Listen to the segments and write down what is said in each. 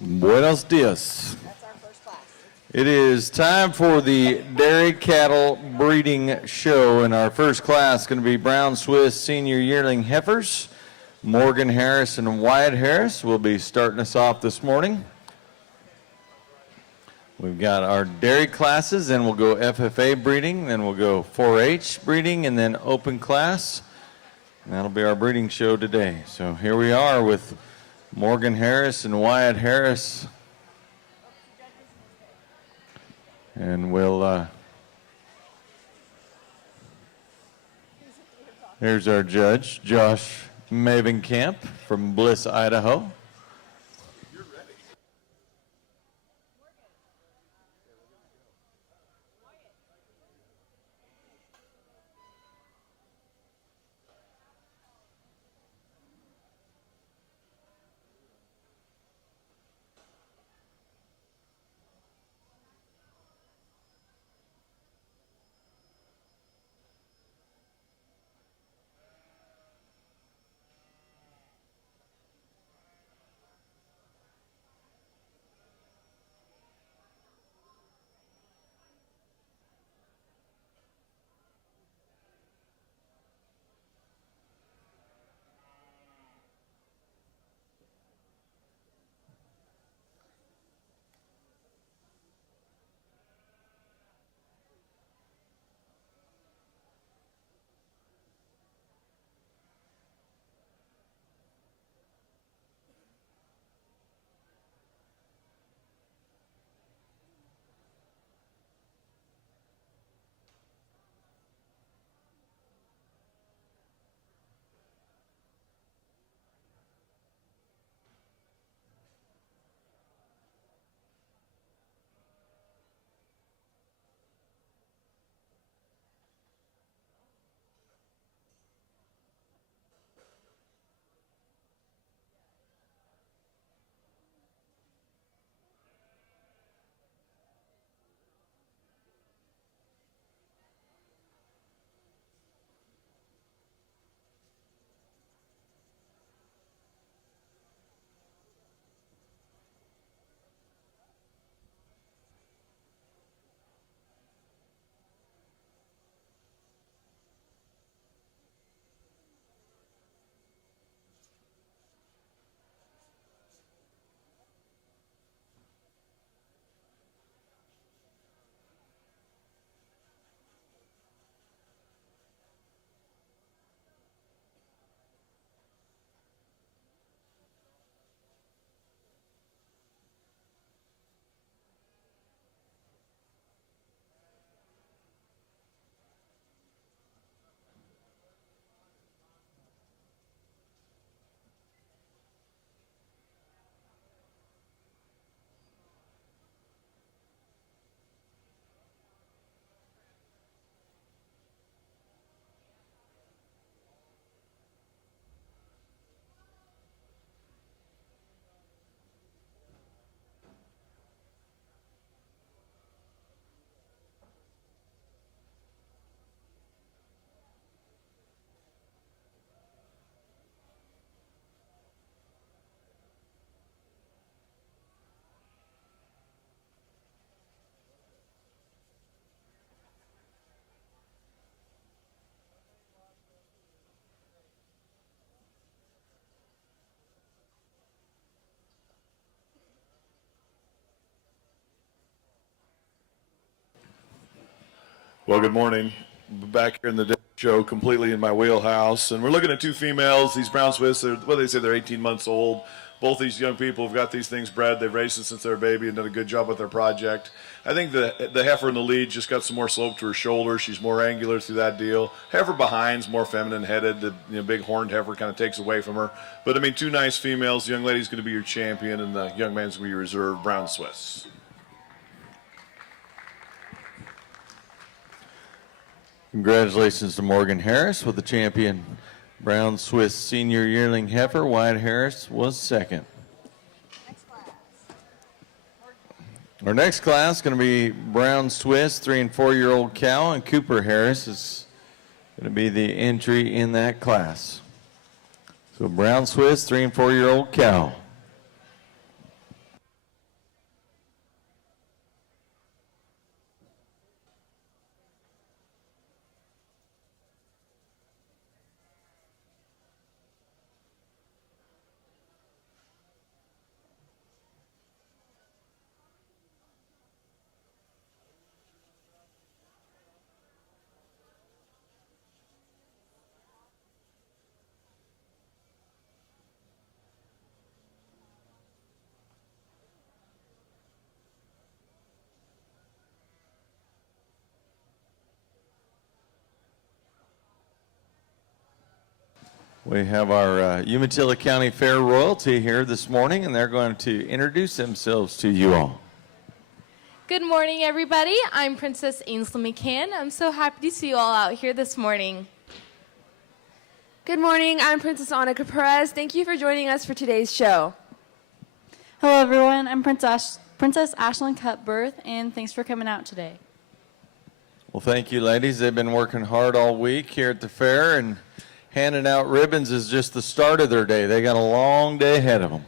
Buenos dias. That's our first class. It is time for the dairy cattle breeding show, and our first class is going to be Brown Swiss Senior Yearling Heifers. Morgan Harris and Wyatt Harris will be starting us off this morning. We've got our dairy classes, then we'll go FFA breeding, then we'll go 4-H breeding, and then open class. And that'll be our breeding show today. So here we are with Morgan Harris and Wyatt Harris. And we'll, here's our judge, Josh Mavenkamp from Bliss, Idaho. Well, good morning. Back here in the show, completely in my wheelhouse, and we're looking at two females. These Brown Swiss, they say they're 18 months old. Both these young people have got these things bred. They've raised it since they're a baby and done a good job with their project. I think the heifer in the lead just got some more slope to her shoulder. She's more angular through that deal. Heifer behind's more feminine-headed. The big horned heifer kind of takes away from her. But, I mean, two nice females. The young lady's going to be your champion, and the young man's going to be your reserve, Brown Swiss. Congratulations to Morgan Harris with the champion Brown Swiss Senior Yearling Heifer. Wyatt Harris was second. Our next class is going to be Brown Swiss 3- and 4-year-old cow, and Cooper Harris is going to be the entry in that class. So Brown Swiss 3- and 4-year-old cow. We have our Umatilla County Fair royalty here this morning, and they're going to introduce themselves to you all. Good morning, everybody. I'm Princess Ainsley McCann. I'm so happy to see you all out here this morning. Good morning, I'm Princess Annika Perez. Thank you for joining us for today's show. Hello, everyone. I'm Princess Ashlyn Cutbirth, and thanks for coming out today. Well, thank you, ladies. They've been working hard all week here at the fair, and handing out ribbons is just the start of their day. They got a long day ahead of them.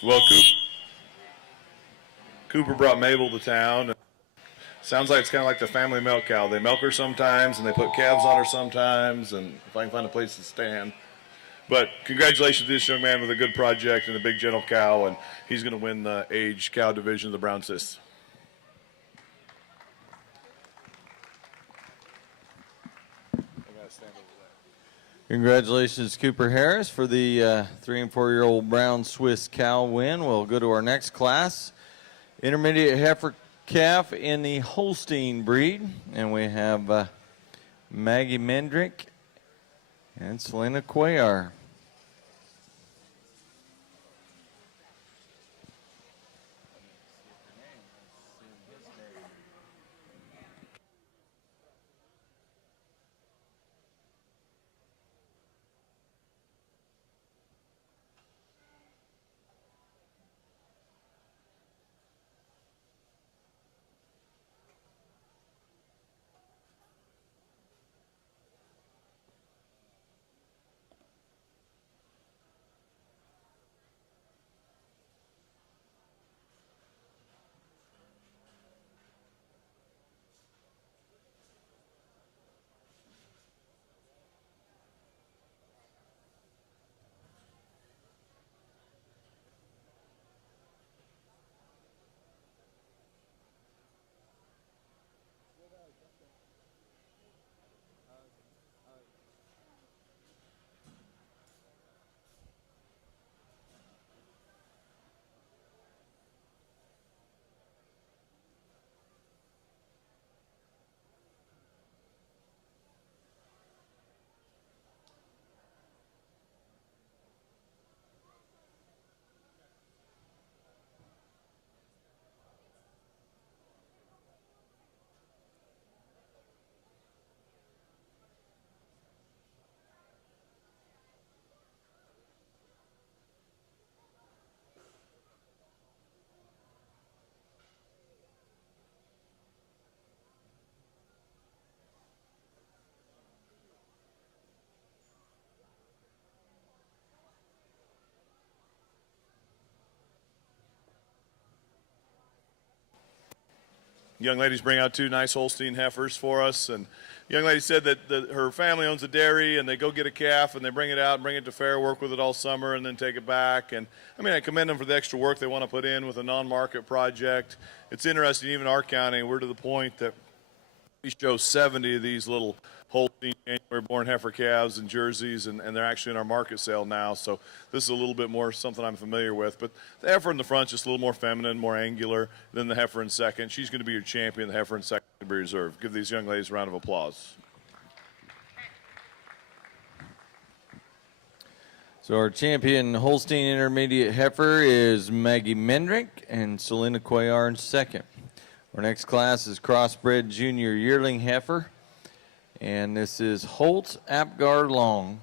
Well, Cooper brought Mabel to town. Sounds like it's kind of like the family milk cow. They milk her sometimes, and they put calves on her sometimes, and if I can find a place to stand. But congratulations to this young man with a good project and a big gentle cow, and he's going to win the age cow division of the Brown Sis. Congratulations, Cooper Harris, for the 3 and 4 year old Brown Swiss cow win. We'll go to our next class, intermediate heifer calf in the Holstein breed, and we have Maggie Mendrick and Selena Cuellar. Young ladies bring out 2 nice Holstein heifers for us, and the young lady said that her family owns a dairy, and they go get a calf and they bring it out and bring it to fair, work with it all summer, and then take it back. And I mean, I commend them for the extra work they want to put in with a non-market project. It's interesting, even our county, we're to the point that we show 70 of these little Holstein January-born heifer calves and jerseys, and they're actually in our market sale now. So this is a little bit more something I'm familiar with. But the heifer in the front is just a little more feminine, more angular than the heifer in second. She's going to be your champion. The heifer in second to be reserved. Give these young ladies a round of applause. So our champion Holstein intermediate heifer is Maggie Mendrick and Selena Cuellar in second. Our next class is crossbred junior yearling heifer, and this is Holt Apgar Long.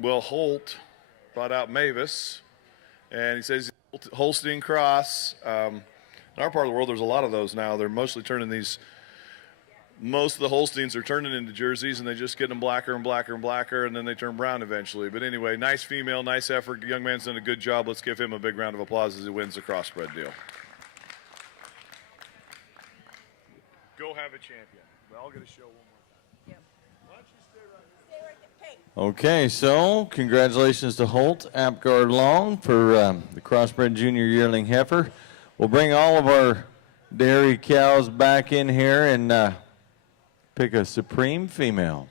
Will Holt brought out Mavis, and he says Holstein Cross. In our part of the world, there's a lot of those now. They're mostly turning these. Most of the Holsteins are turning into jerseys, and they just get them blacker and blacker and blacker, and then they turn brown eventually. But anyway, nice female, nice effort. Young man's done a good job. Let's give him a big round of applause as he wins the crossbred deal. Go have a champion. Well, I'll get a show one more time. Why don't you stay right here? Okay, so congratulations to Holt, Apgard Long for the crossbred junior yearling heifer. We'll bring all of our dairy cows back in here and pick a supreme female.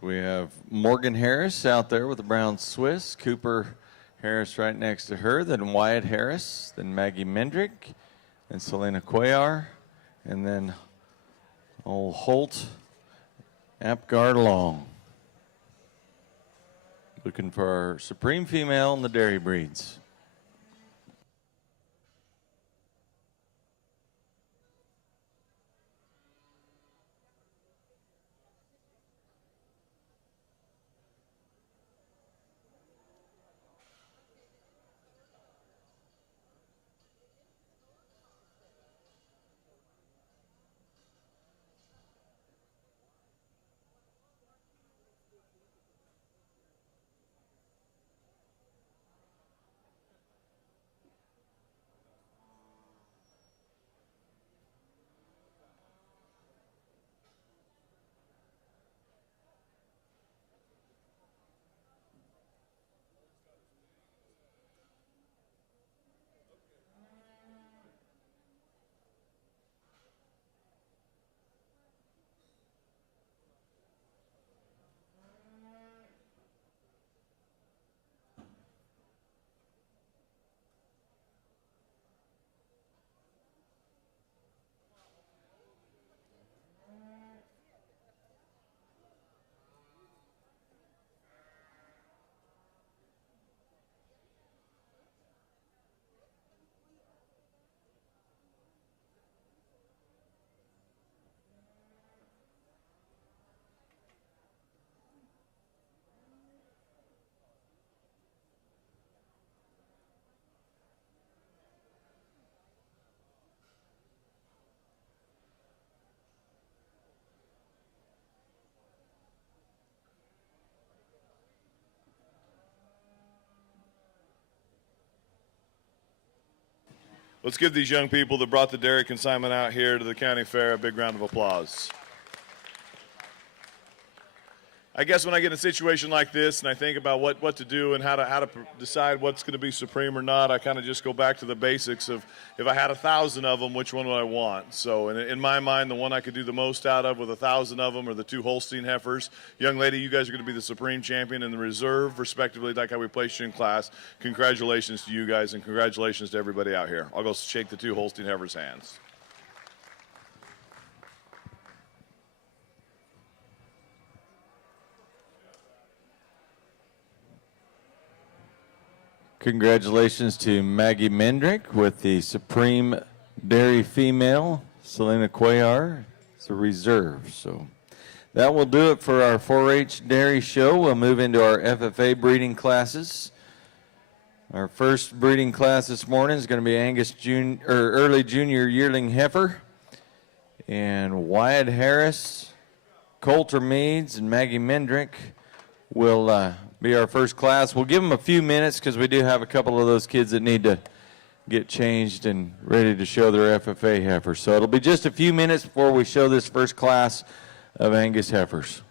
So we have Morgan Harris out there with the brown Swiss, Cooper Harris right next to her, then Wyatt Harris, then Maggie Mendrick, and Selena Cuellar, and then old Holt, Apgard Long. Looking for our supreme female in the dairy breeds. Let's give these young people that brought the dairy consignment out here to the county fair a big round of applause. I guess when I get in a situation like this and I think about what to do and how to decide what's going to be supreme or not, I kind of just go back to the basics of if I had 1,000 of them, which one would I want? So in my mind, the one I could do the most out of with 1,000 of them are the two Holstein heifers. Young lady, you guys are going to be the supreme champion and the reserve, respectively, like how we placed you in class. Congratulations to you guys and congratulations to everybody out here. I'll go shake the two Holstein heifers' hands. Congratulations to Maggie Mendrick with the Supreme Dairy Female, Selena Cuellar. It's a reserve. So that will do it for our 4-H Dairy Show. We'll move into our FFA breeding classes. Our first breeding class this morning is going to be Angus Early Junior Yearling Heifer. And Wyatt Harris, Coulter Meads, and Maggie Mendrick will be our first class. We'll give them a few minutes because we do have a couple of those kids that need to get changed and ready to show their FFA heifers. So it'll be just a few minutes before we show this first class of Angus heifers.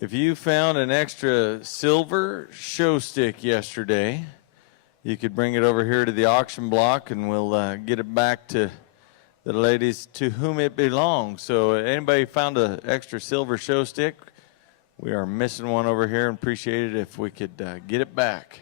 If you found an extra silver show stick yesterday, you could bring it over here to the auction block and we'll get it back to the ladies to whom it belongs. So anybody found an extra silver show stick? We are missing one over here and appreciate it if we could get it back.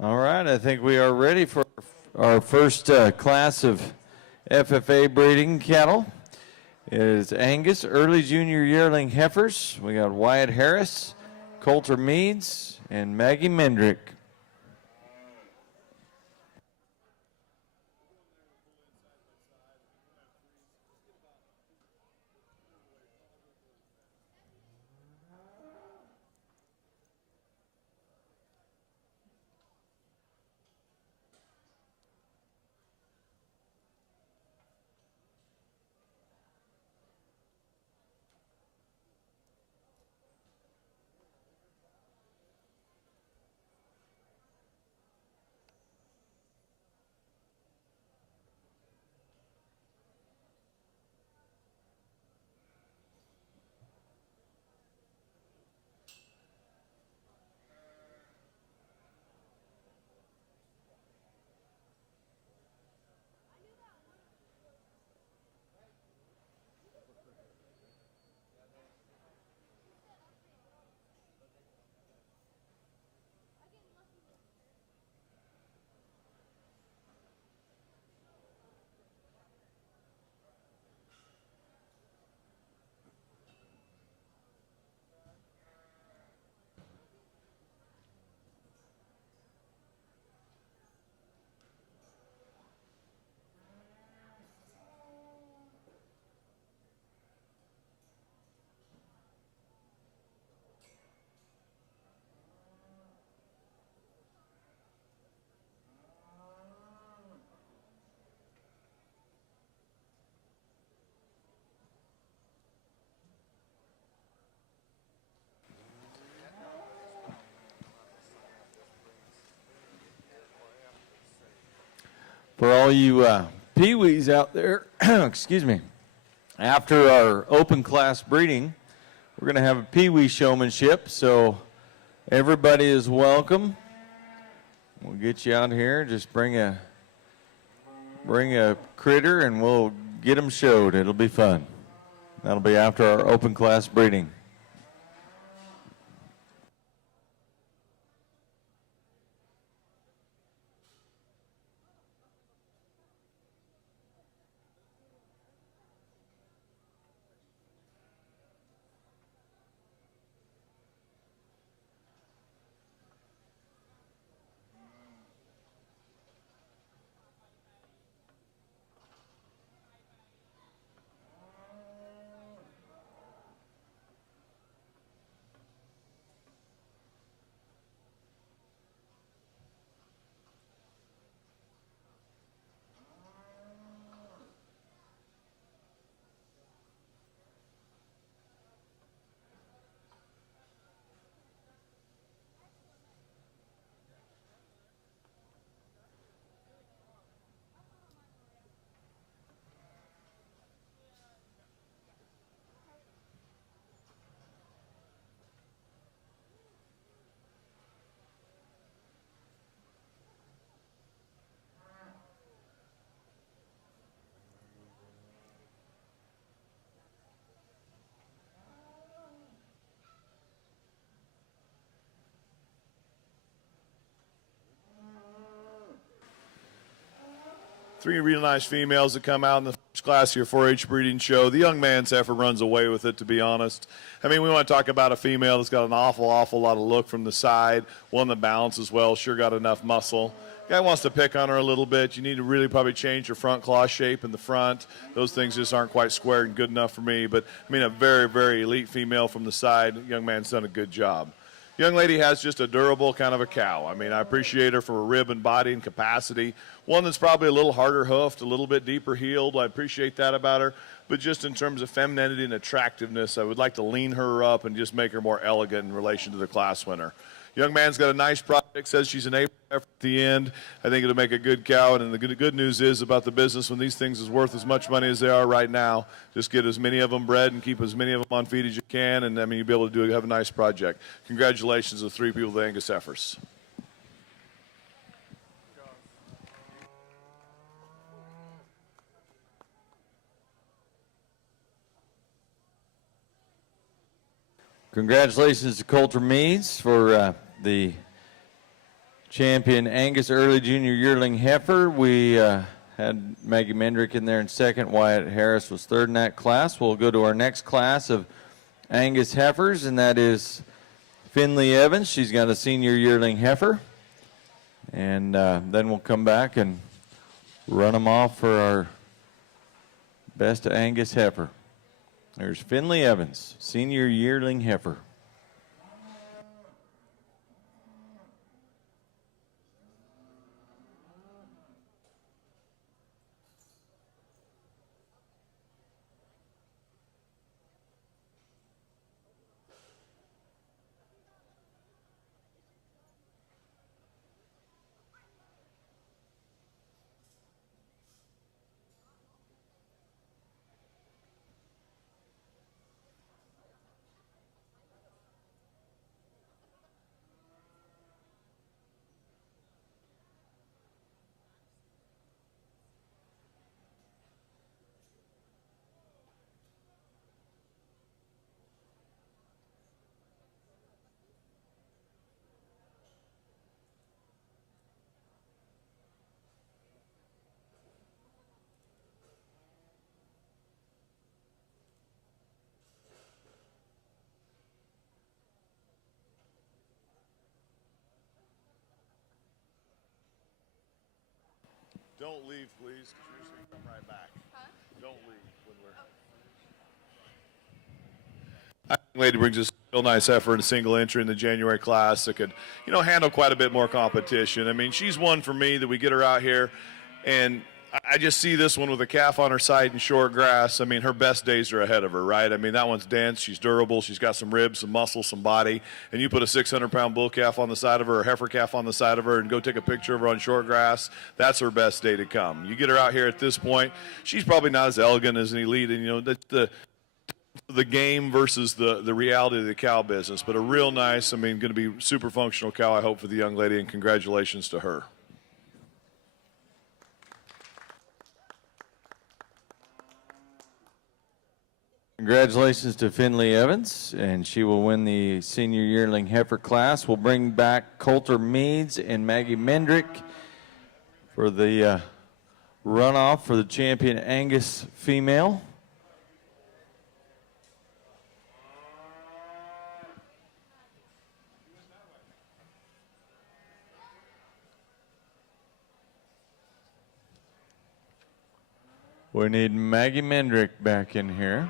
All right, I think we are ready for our first class of FFA breeding cattle. It is Angus early junior yearling heifers. We got Wyatt Harris, Coulter Meads, and Maggie Mendrick. For all you peewees out there, excuse me, After our open class breeding, we're going to have a pee-wee showmanship, so everybody is welcome. We'll get you out here. Just bring a critter, and we'll get them showed. It'll be fun. That'll be after our open class breeding. Three real nice females that come out in the first class here, 4-H breeding show. The young man's heifer runs away with it, to be honest. I mean, we want to talk about a female that's got an awful lot of look from the side, one that balances well, sure got enough muscle. Guy wants to pick on her a little bit. You need to really probably change your front claw shape in the front. Those things just aren't quite square and good enough for me. But, I mean, a very, very elite female from the side. The young man's done a good job. Young lady has just a durable kind of a cow. I mean, I appreciate her for her rib and body and capacity. One that's probably a little harder hoofed, a little bit deeper heeled. I appreciate that about her. But just in terms of femininity and attractiveness, I would like to lean her up and just make her more elegant in relation to the class winner. Young man's got a nice project, says she's an A at the end. I think it'll make a good cow, and the good news is about the business, when these things is worth as much money as they are right now, just get as many of them bred and keep as many of them on feed as you can, and I mean, you'll be able to have a nice project. Congratulations to the three people, the Angus heifers. Congratulations to Coulter Meads for the champion Angus Early Junior Yearling Heifer. We had Maggie Mendrick in there in second. Wyatt Harris was third in that class. We'll go to our next class of Angus Heifers, and that is Finley Evans. She's got a senior yearling heifer. And then we'll come back and run them off for our best Angus heifer. There's Finley Evans, senior yearling heifer. Don't leave, please, because you're just going to come right back. Huh? Don't leave when we're... Young lady brings us a real nice effort, a single entry in the January class that could, handle quite a bit more competition. I mean, she's one for me that we get her out here, and I just see this one with a calf on her side in short grass. I mean, her best days are ahead of her, right? I mean, that one's dense. She's durable. She's got some ribs, some muscle, some body. And you put a 600-pound bull calf on the side of her, or heifer calf on the side of her, and go take a picture of her on short grass, that's her best day to come. You get her out here at this point, she's probably not as elegant as an elite. And, you know, the game versus the reality of the cow business. But a real nice, I mean, going to be super functional cow, I hope, for the young lady, and congratulations to her. Congratulations to Finley Evans, and she will win the senior yearling heifer class. We'll bring back Coulter Meads and Maggie Mendrick for the runoff for the champion Angus female. We need Maggie Mendrick back in here.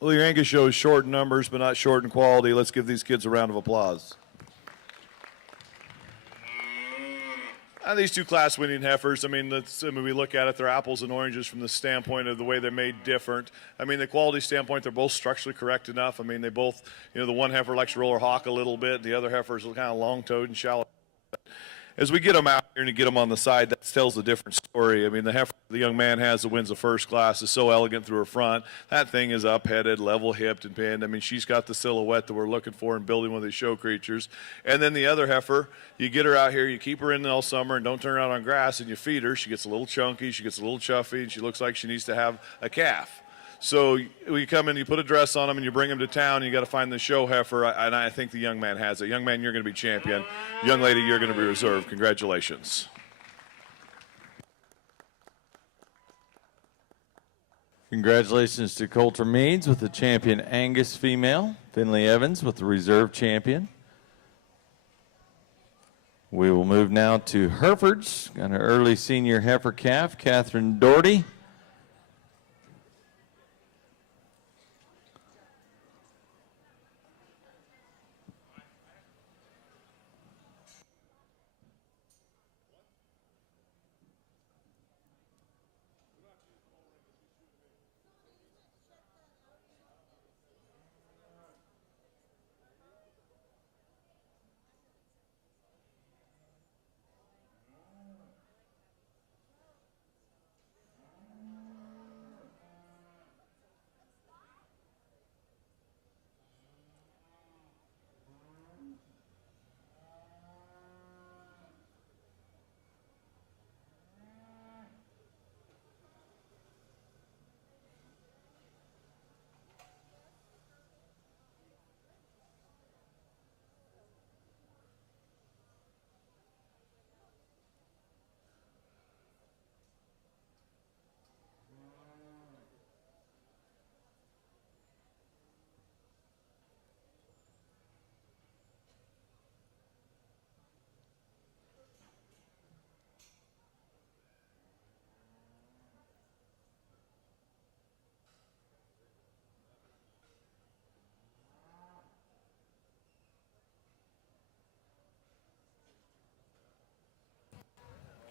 Well, your Angus show is short in numbers, but not short in quality. Let's give these kids a round of applause. These two class-winning heifers, I mean, we look at it, they're apples and oranges from the standpoint of the way they're made different. I mean, the quality standpoint, they're both structurally correct enough. I mean, they both, you know, the one heifer likes to roll her hawk a little bit. The other heifer is kind of long-toed and shallow. As we get them out here and you get them on the side, that tells a different story. I mean, the heifer the young man has that wins the first class is so elegant through her front. That thing is up-headed, level-hipped, and pinned. I mean, she's got the silhouette that we're looking for in building one of these show creatures. And then the other heifer, you get her out here, you keep her in all summer, and don't turn her out on grass, and you feed her. She gets a little chunky, she gets a little chuffy, and she looks like she needs to have a calf. So you come in, you put a dress on them, and you bring them to town, and you got to find the show heifer, and I think the young man has it. Young man, you're going to be champion. Young lady, you're going to be reserved. Congratulations. Congratulations to Coulter Meads with the champion Angus female, Finley Evans with the reserve champion. We will move now to Herefords, got an early senior heifer calf, Catherine Doherty.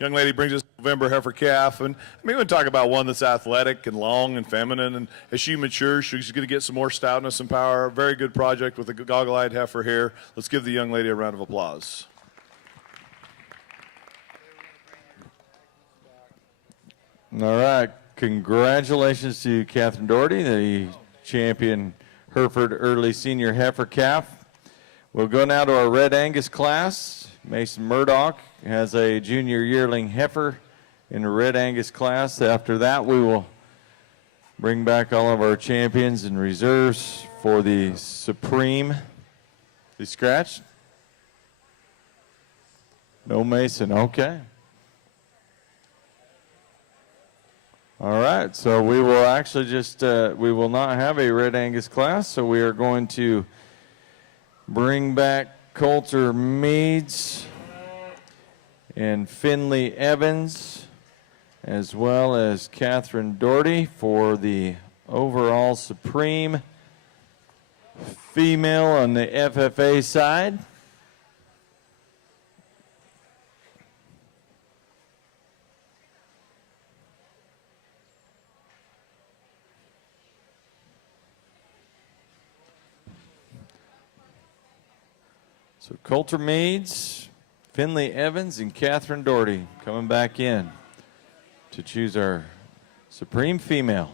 young lady brings us November heifer calf, and I mean, we talk about one that's athletic and long and feminine, and as she matures, she's going to get some more stoutness and power. Very good project with the goggle-eyed heifer here. Let's give the young lady a round of applause. All right. Congratulations to Catherine Doherty, the champion Hereford Early Senior Heifer Calf. We'll go now to our Red Angus class. Mason Murdoch has a junior yearling heifer in the Red Angus class. After that, we will bring back all of our champions and reserves for the Supreme. He scratched? No Mason, okay. All right, so we will actually just, we will not have a Red Angus class, so we are going to bring back Coulter Meads and Finley Evans, as well as Catherine Doherty for the overall Supreme female on the FFA side. So Coulter Meads, Finley Evans, and Catherine Doherty coming back in to choose our Supreme female.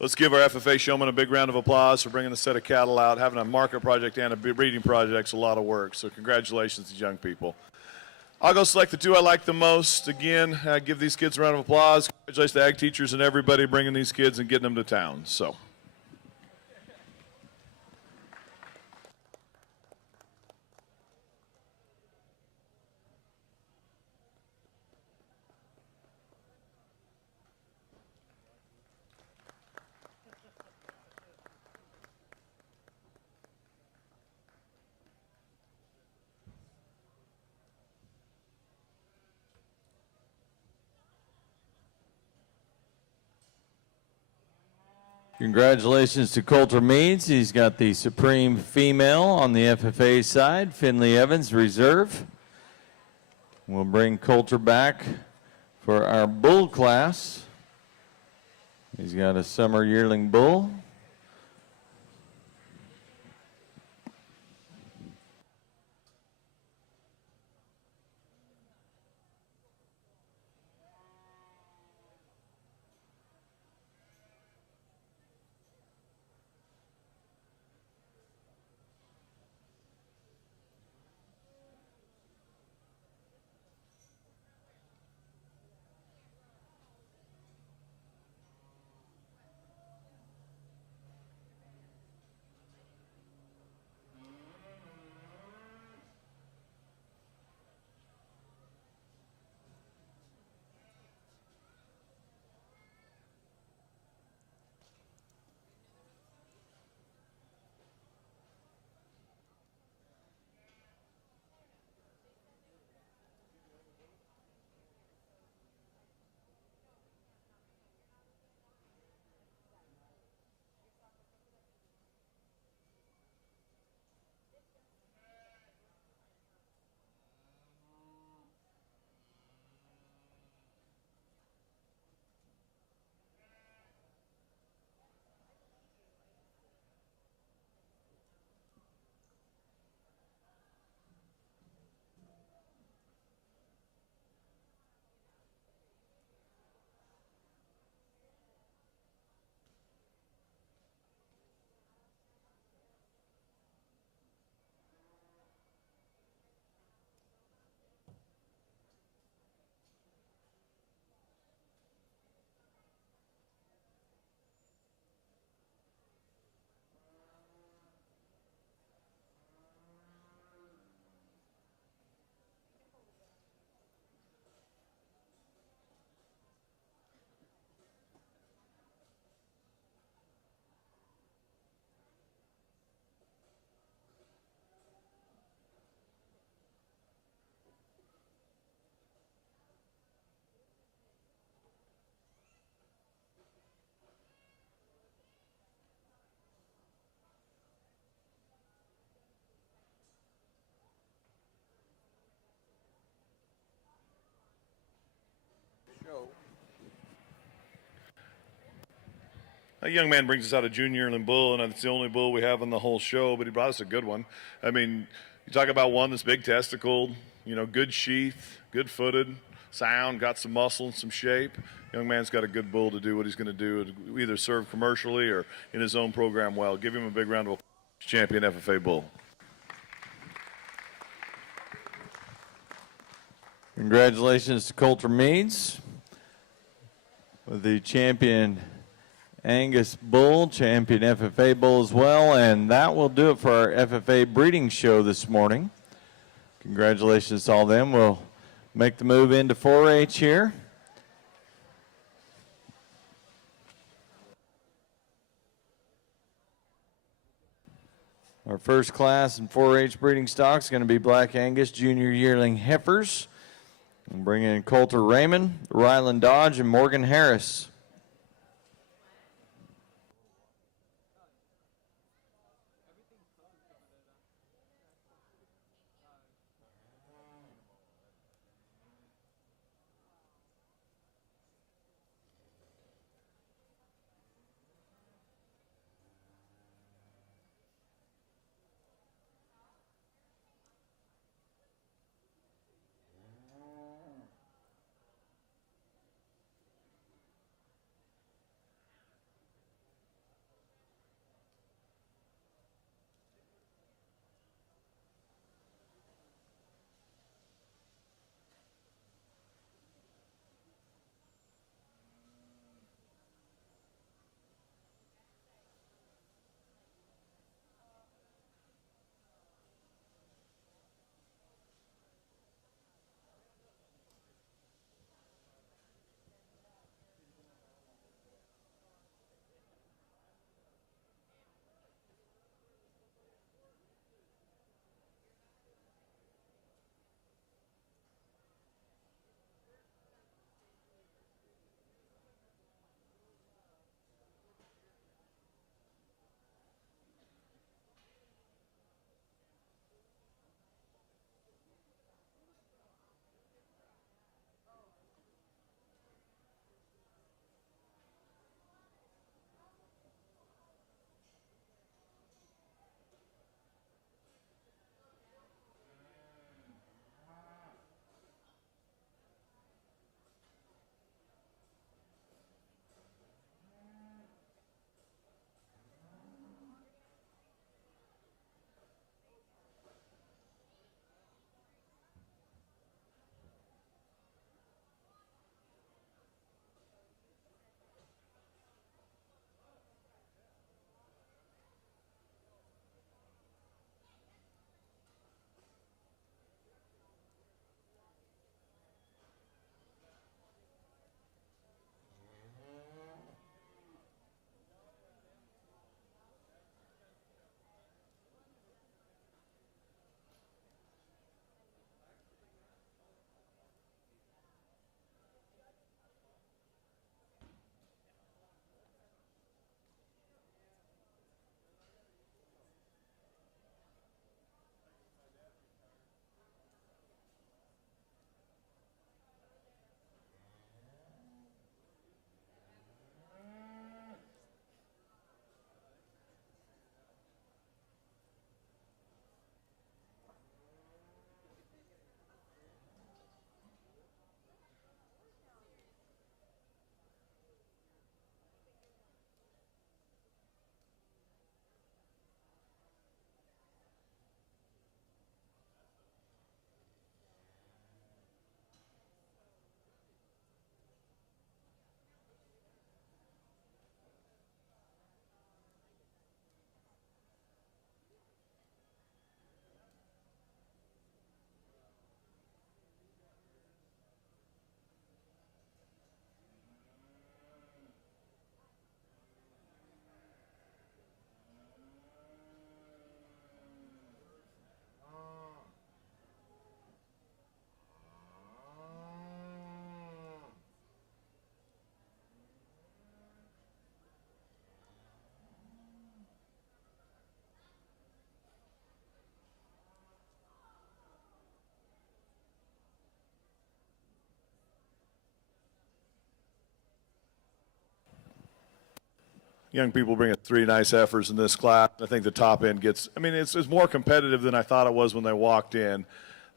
Let's give our FFA showman a big round of applause for bringing a set of cattle out. Having a market project and a breeding project is a lot of work, so congratulations to young people. I'll go select the two I like the most. Again, give these kids a round of applause. Congratulations to ag teachers and everybody bringing these kids and getting them to town. So. Congratulations to Coulter Meads. He's got the Supreme female on the FFA side. Finley Evans, reserve. We'll bring Coulter back for our bull class. He's got a summer yearling bull. A young man brings us out a junior yearling bull, and it's the only bull we have in the whole show, but he brought us a good one. I mean, you talk about one that's big testicled, good sheath, good footed, sound, got some muscle and some shape. Young man's got a good bull to do what he's going to do, either serve commercially or in his own program well. Give him a big round of applause. Champion FFA bull. Congratulations to Coulter Meads with the champion Angus bull, champion FFA bull as well, and that will do it for our FFA breeding show this morning. Congratulations to all of them. We'll make the move into 4-H here. Our first class in 4-H breeding stock is going to be Black Angus Junior Yearling Heifers. We'll bring in Coulter Raymond, Ryland Dodge, and Morgan Harris. young people bring 3 nice heifers in this class. I think the top end gets, I mean, it's more competitive than I thought it was when they walked in.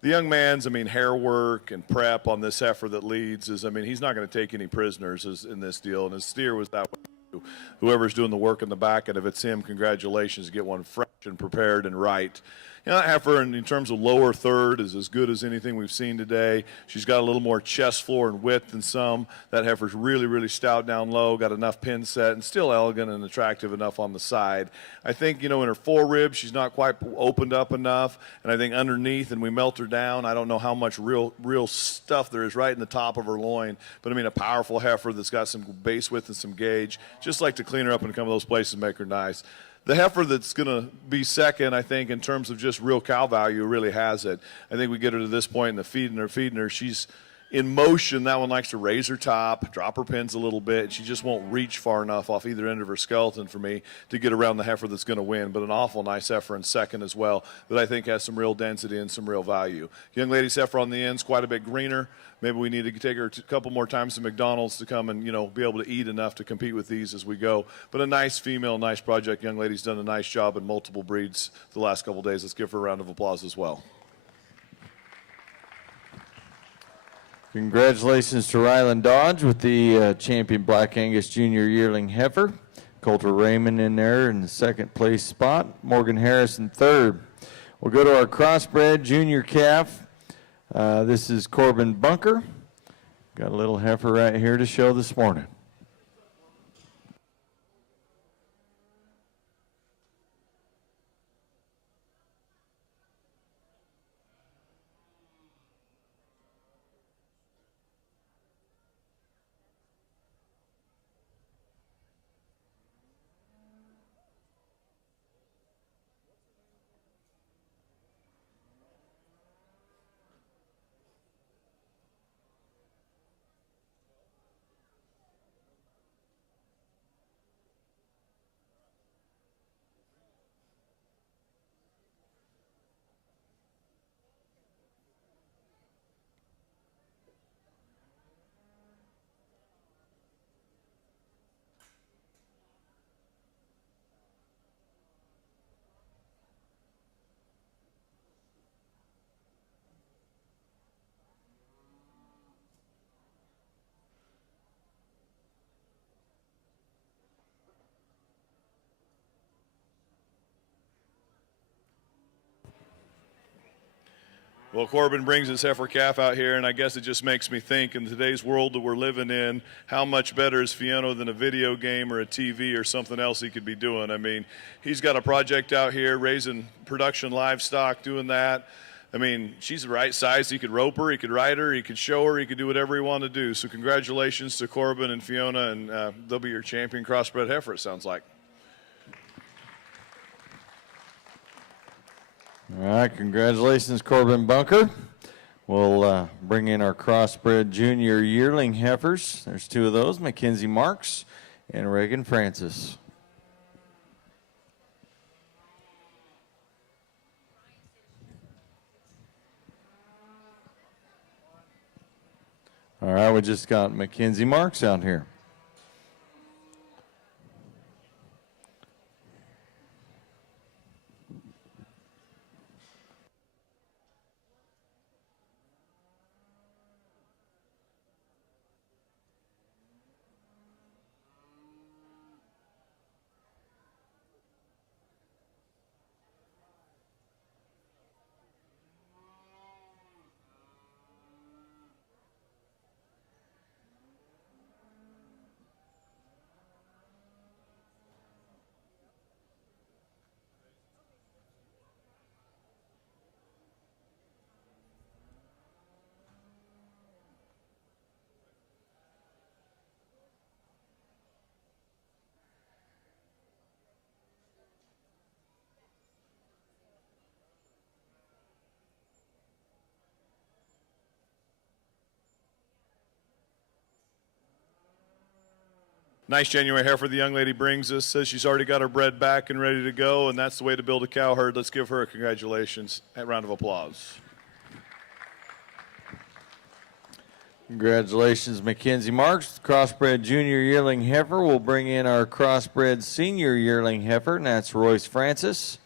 The young man's, hair work and prep on this heifer that leads is, he's not going to take any prisoners in this deal. And his steer was that way too. Whoever's doing the work in the back, and if it's him, congratulations, get one fresh and prepared and right. That heifer, in terms of lower third, is as good as anything we've seen today. She's got a little more chest floor and width than some. That heifer's really, really stout down low, got enough pin set, and still elegant and attractive enough on the side. I think, in her forerib, she's not quite opened up enough, and I think underneath, and we melt her down, I don't know how much real stuff there is right in the top of her loin, but a powerful heifer that's got some base width and some gauge. Just like to clean her up in a couple of those places and make her nice. The heifer that's going to be second, I think, in terms of just real cow value, really has it. I think we get her to this point in the feeding her. She's in motion. That one likes to raise her top, drop her pins a little bit. She just won't reach far enough off either end of her skeleton for me to get around the heifer that's going to win. But an awful nice heifer in second as well that I think has some real density and some real value. Young lady's heifer on the end's quite a bit greener. Maybe we need to take her a couple more times to McDonald's to come and, be able to eat enough to compete with these as we go. But a nice female, nice project. Young lady's done a nice job in multiple breeds the last couple days. Let's give her a round of applause as well. Congratulations to Ryland Dodge with the champion Black Angus Junior Yearling heifer. Coulter Raymond in there in the second place spot. Morgan Harris in third. We'll go to our crossbred junior calf. This is Corbin Bunker. Got a little heifer right here to show this morning. Well, Corbin brings his heifer calf out here, and I guess it just makes me think, in today's world that we're living in, how much better is Fiona than a video game or a TV or something else he could be doing. He's got a project out here raising production livestock, doing that. She's the right size. He could rope her, he could ride her, he could show her, he could do whatever he wanted to do. So congratulations to Corbin and Fiona, and they'll be your champion crossbred heifer, it sounds like. All right, congratulations, Corbin Bunker. We'll bring in our crossbred junior yearling heifers. There's 2 of those, Mackenzie Marks and Reagan Francis. All right, we just got Mackenzie Marks out here. Nice January heifer the young lady brings us. Says she's already got her bred back and ready to go, and that's the way to build a cow herd. Let's give her a congratulations. A round of applause. Congratulations, Mackenzie Marks. Crossbred junior yearling heifer will bring in our crossbred senior yearling heifer, and that's Royce Francis.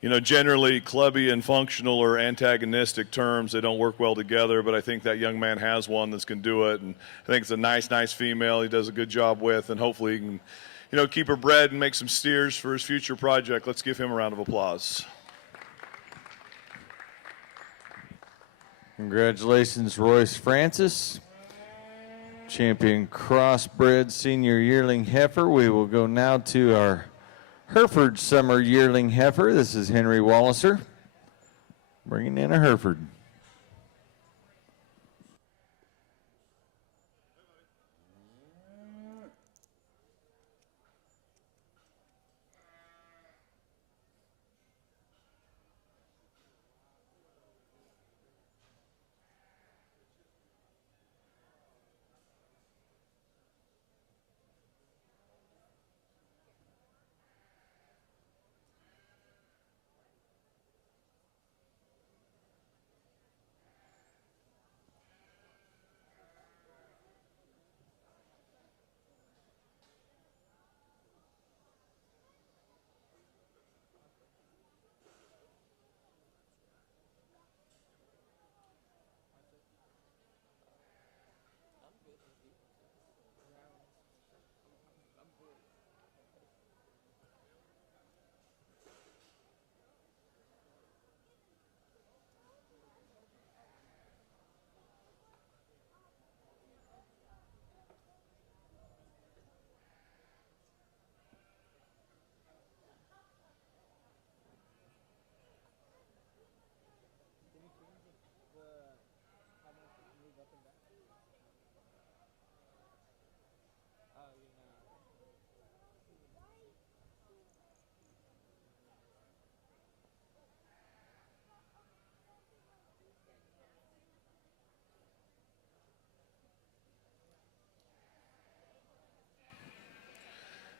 You know, generally, clubby and functional are antagonistic terms. They don't work well together, but I think that young man has one that's going to do it. And I think it's a nice female he does a good job with, and hopefully he can, you know, keep her bred and make some steers for his future project. Let's give him a round of applause. Congratulations, Royce Francis. Champion crossbred senior yearling heifer. We will go now to our Hereford summer yearling heifer. This is Henry Walliser bringing in a Hereford.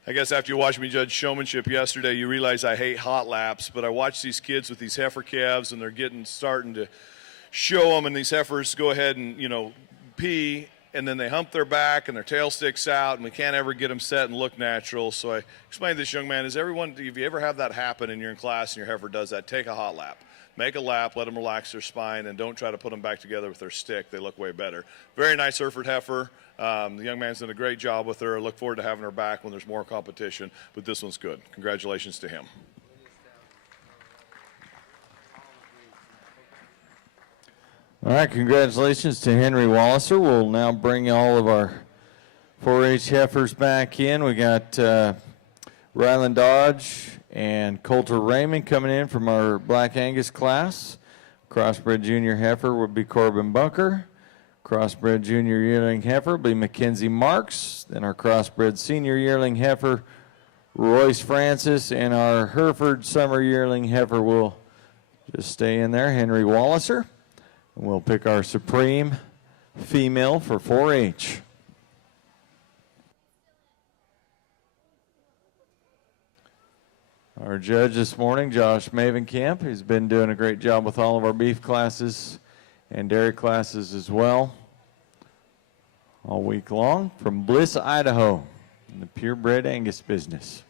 I guess after you watched me judge showmanship yesterday, you realize I hate hot laps, but I watch these kids with these heifer calves, and they're starting to show them, and these heifers go ahead and, you know, pee, and then they hump their back, and their tail sticks out, and we can't ever get them set and look natural. So I explained to this young man, if you ever have that happen and you're in class and your heifer does that, take a hot lap. Make a lap, let them relax their spine, and don't try to put them back together with their stick. They look way better. Very nice Hereford heifer. The young man's done a great job with her. I look forward to having her back when there's more competition, but this one's good. Congratulations to him. All right, congratulations to Henry Walliser. We'll now bring all of our 4-H heifers back in. We got Ryland Dodge and Coulter Raymond coming in from our Black Angus class. Crossbred junior heifer would be Corbin Bunker. Crossbred junior yearling heifer will be Mackenzie Marks. Then our crossbred senior yearling heifer, Royce Francis. And our Hereford summer yearling heifer will just stay in there, Henry Walliser. And we'll pick our supreme female for 4-H. Our judge this morning, Josh Mavenkamp, who's been doing a great job with all of our beef classes and dairy classes as well all week long from Bliss, Idaho, in the purebred Angus business.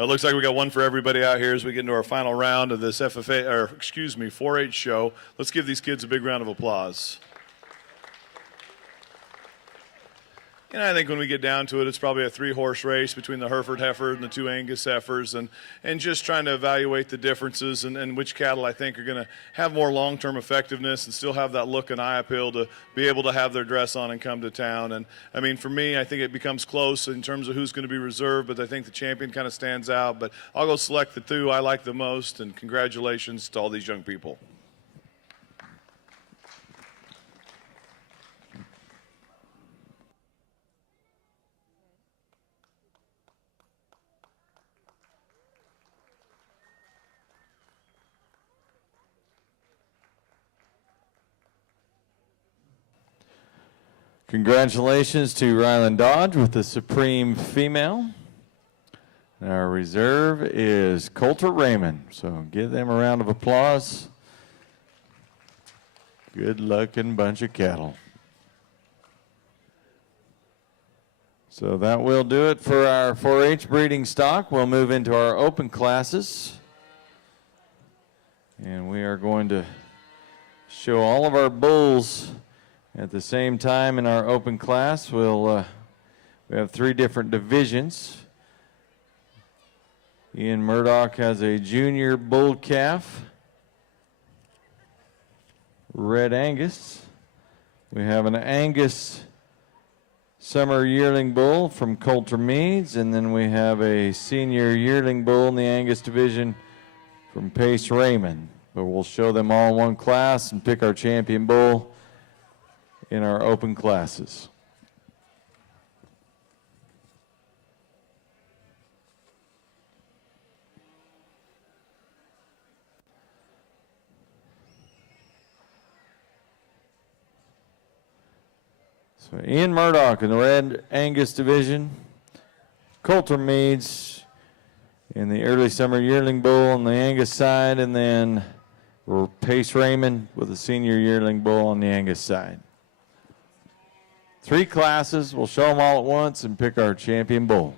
It looks like we got one for everybody out here as we get into our final round of this 4-H show. Let's give these kids a big round of applause. And I think when we get down to it, it's probably a 3-horse race between the Hereford heifer and the 2 Angus heifers, and just trying to evaluate the differences and which cattle I think are going to have more long-term effectiveness and still have that look and eye appeal to be able to have their dress on and come to town. And I mean, for me, I think it becomes close in terms of who's going to be reserved, but I think the champion kind of stands out. But I'll go select the 2 I like the most, and congratulations to all these young people. Congratulations to Ryland Dodge with the Supreme Female. And our reserve is Coulter Raymond. So give them a round of applause. Good looking bunch of cattle. So that will do it for our 4-H breeding stock. We'll move into our open classes. And we are going to show all of our bulls at the same time in our open class. We have 3 different divisions. Ian Murdoch has a junior bull calf, Red Angus. We have an Angus summer yearling bull from Coulter Meads, and then we have a senior yearling bull in the Angus division from Pace Raymond. But we'll show them all in one class and pick our champion bull in our open classes. So Ian Murdoch in the Red Angus division, Coulter Meads in the early summer yearling bull on the Angus side, and then Pace Raymond with a senior yearling bull on the Angus side. 3 classes. We'll show them all at once and pick our champion bull.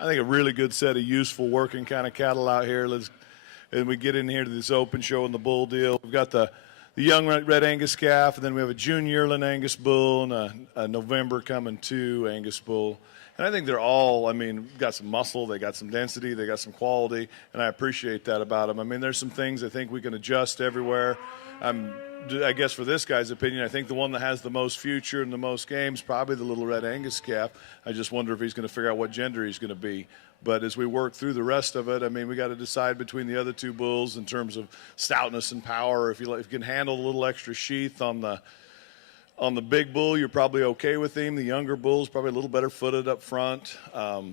I think a really good set of useful working kind of cattle out here. And we get in here to this open show and the bull deal. We've got the young red Angus calf, and then we have a June yearling Angus bull and a November coming to Angus bull. And I think they're all, I mean, got some muscle, they got some density, they got some quality, and I appreciate that about them. I mean, there's some things I think we can adjust everywhere. I guess for this guy's opinion, I think the one that has the most future and the most games, probably the little red Angus calf. I just wonder if he's going to figure out what gender he's going to be. But as we work through the rest of it, I mean, we got to decide between the other two bulls in terms of stoutness and power. If you can handle a little extra sheath on the big bull, you're probably okay with him. The younger bull's probably a little better footed up front.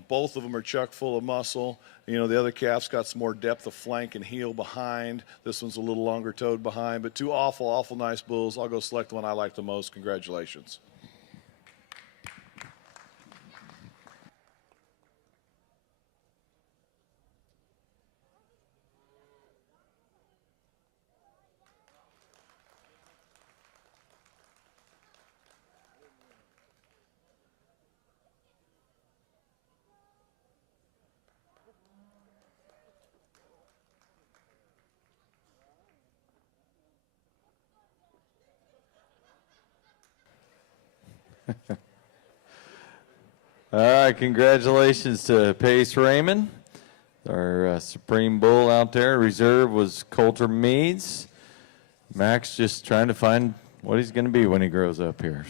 Both of them are chock full of muscle. You know, the other calf's got some more depth of flank and heel behind. This one's a little longer toed behind. But two awful nice bulls. I'll go select the one I like the most. Congratulations. All right, congratulations to Pace Raymond, our Supreme Bull out there. Reserve was Coulter Meads. Max just trying to find what he's going to be when he grows up here.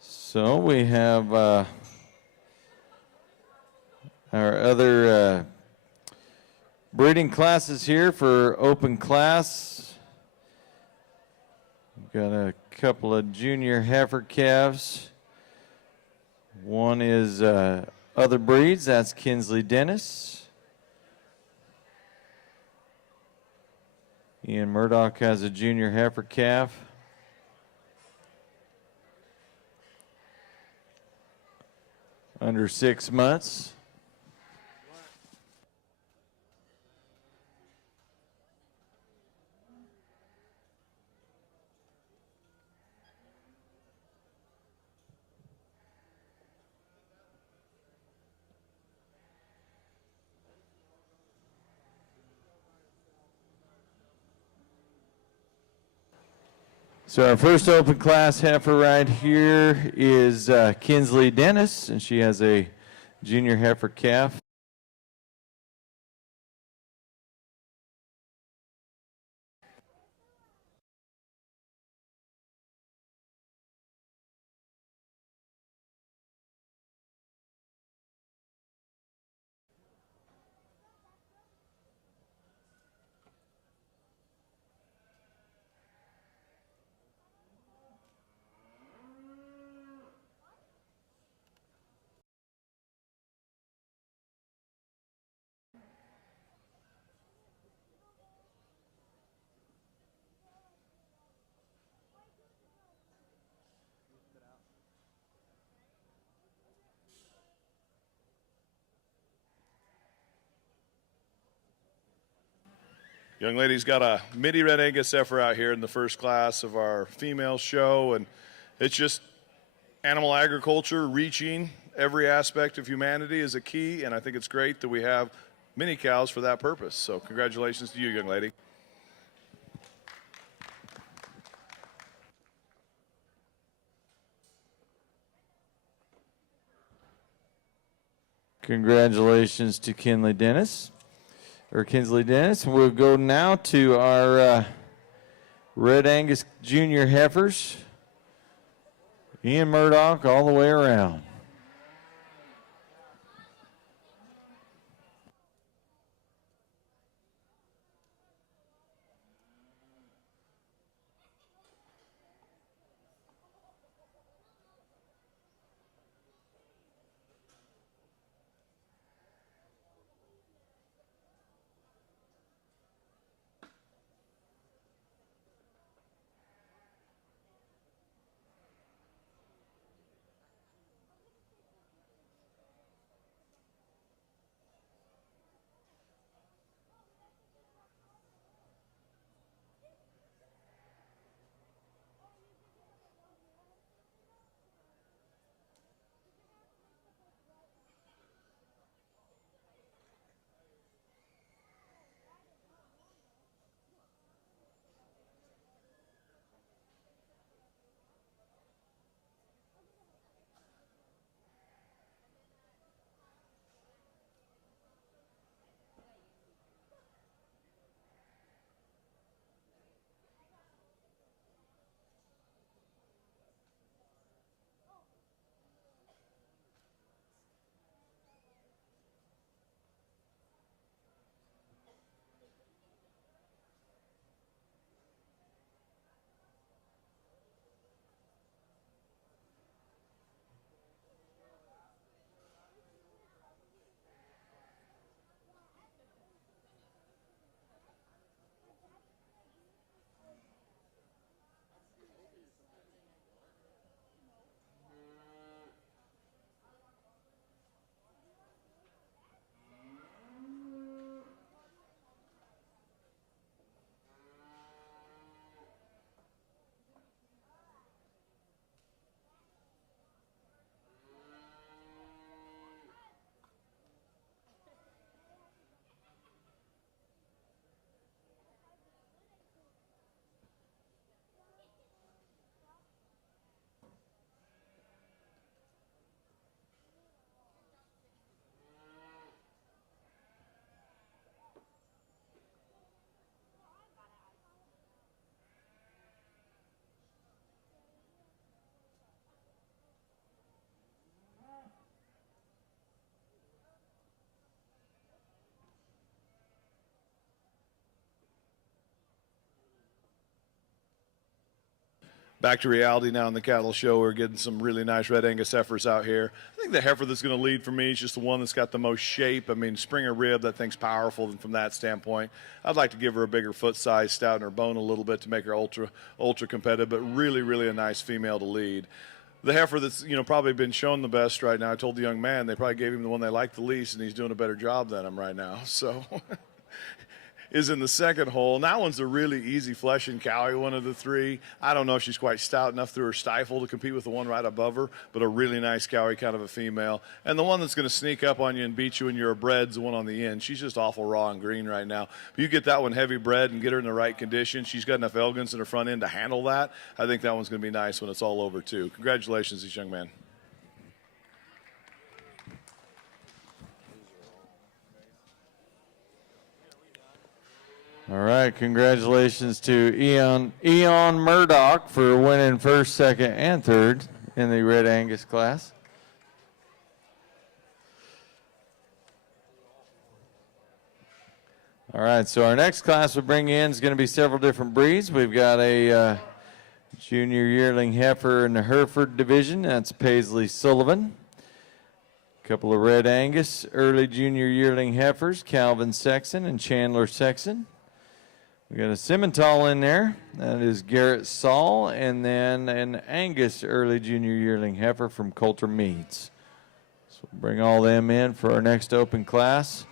So we have our other breeding classes here for open class. We've got a couple of junior heifer calves. One is other breeds, that's Kinsley Dennis. Ian Murdoch has a junior heifer calf. Under 6 months. So our first open class heifer right here is Kinsley Dennis, and she has a junior heifer calf. Young lady's got a midi red Angus heifer out here in the first class of our female show, and it's just animal agriculture reaching every aspect of humanity is a key, and I think it's great that we have mini cows for that purpose. So congratulations to you, young lady. Congratulations to Kinsley Dennis. We'll go now to our Red Angus Junior heifers. Ian Murdoch all the way around. back to reality now in the cattle show. We're getting some really nice red Angus heifers out here. I think the heifer that's going to lead for me is just the one that's got the most shape. I mean, Springer rib, that thing's powerful from that standpoint. I'd like to give her a bigger foot size, stouten her bone a little bit to make her ultra competitive, but really, really a nice female to lead. The heifer that's, probably been shown the best right now, I told the young man they probably gave him the one they liked the least, and he's doing a better job than him right now. So is in the second hole. And that one's a really easy fleshing cowie, one of the three. I don't know if she's quite stout enough through her stifle to compete with the one right above her, but a really nice cowie, kind of a female. And the one that's going to sneak up on you and beat you when you're a bred's the one on the end. She's just awful raw and green right now. But you get that one heavy bred and get her in the right condition. She's got enough elegance in her front end to handle that. I think that one's going to be nice when it's all over, too. Congratulations, this young man. All right, congratulations to Eon Murdoch for winning first, second, and third in the Red Angus class. All right, so our next class we bring in is going to be several different breeds. We've got a junior yearling heifer in the Hereford division. That's Paisley Sullivan. A couple of Red Angus early junior yearling heifers, Calvin Sexton and Chandler Sexton. We got a Simmental in there. That is Garrett Saul, and then an Angus early junior yearling heifer from Coulter Meads. So we'll bring all them in for our next open class.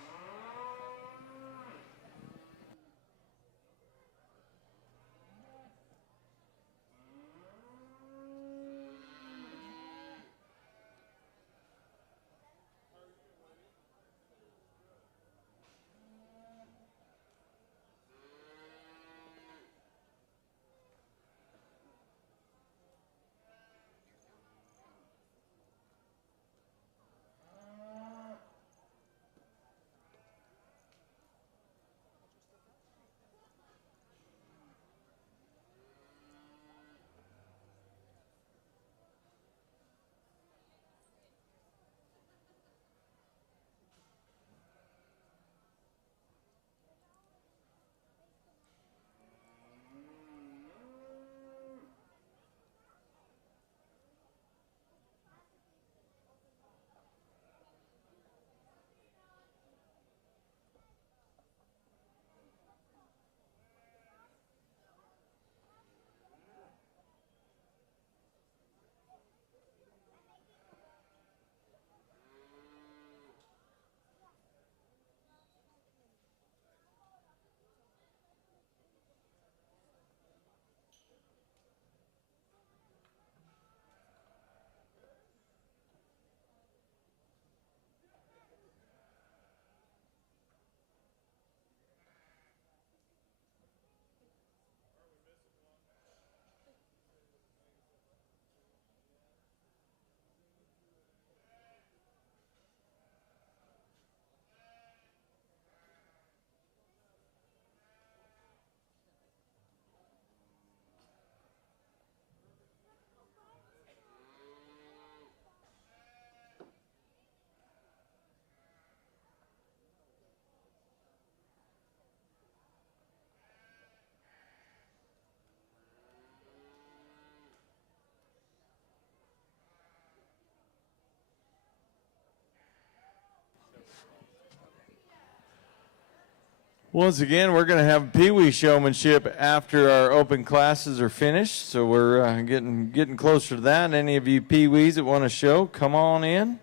Once again, we're going to have Pee Wee showmanship after our open classes are finished. So we're getting closer to that. Any of you Pee Wees that want to show, come on in.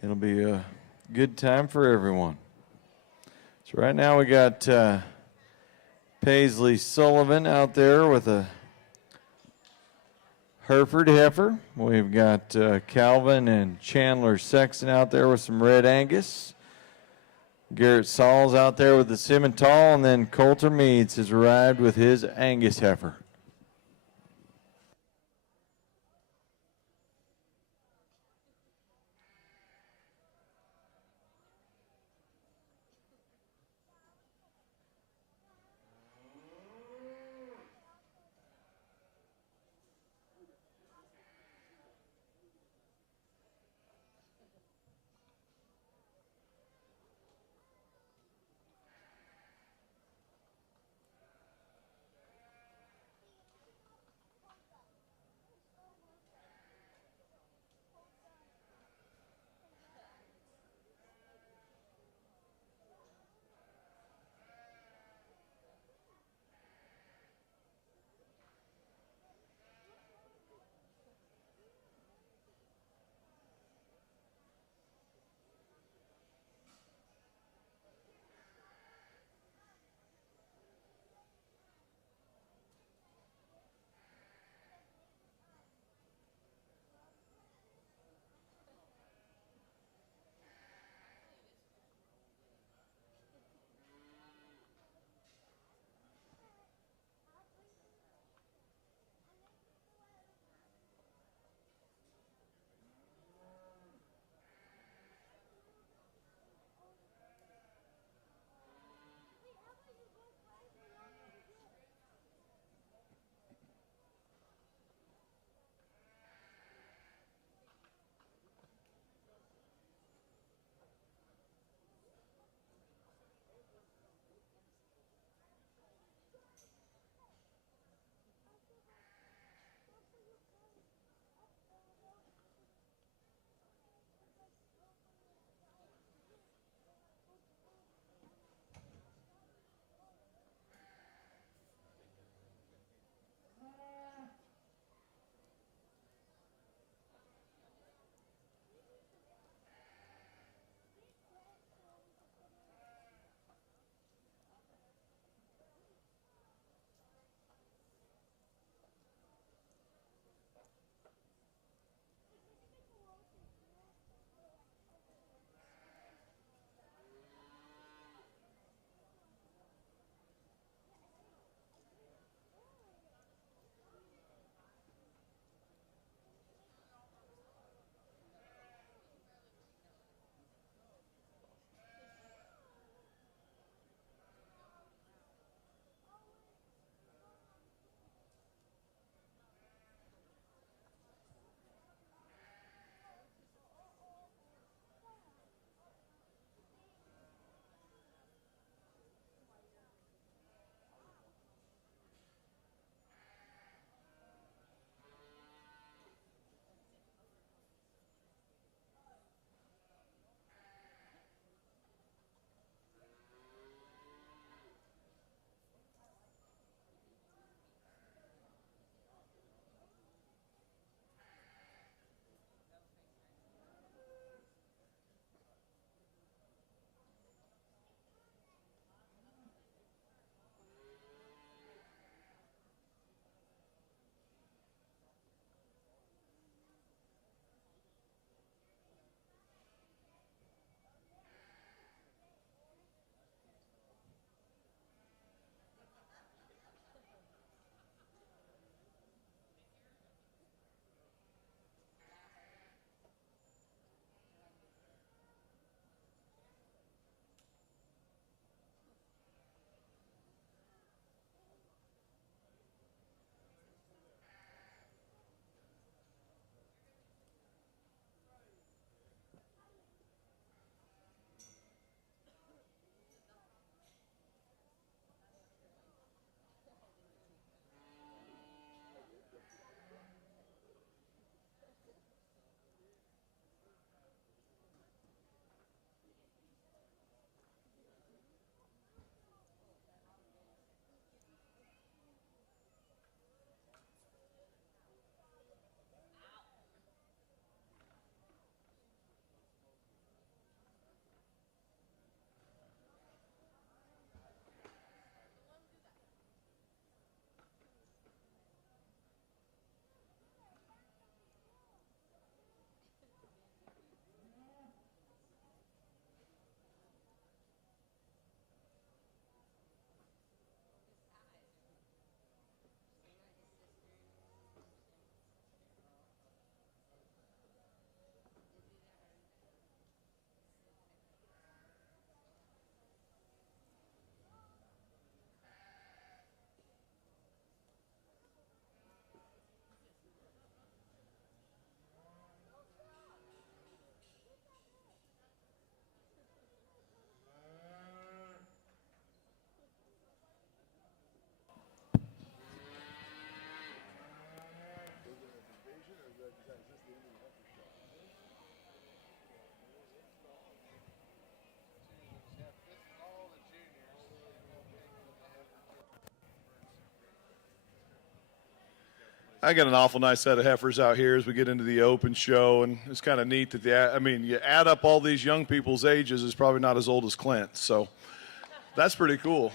It'll be a good time for everyone. So right now we got Paisley Sullivan out there with a Hereford heifer. We've got Calvin and Chandler Sexton out there with some Red Angus. Garrett Saul's out there with the Simmental, and then Coulter Meads has arrived with his Angus heifer. I got an awful nice set of heifers out here as we get into the open show, and it's kind of neat that you add up all these young people's ages, is probably not as old as Clint, so that's pretty cool.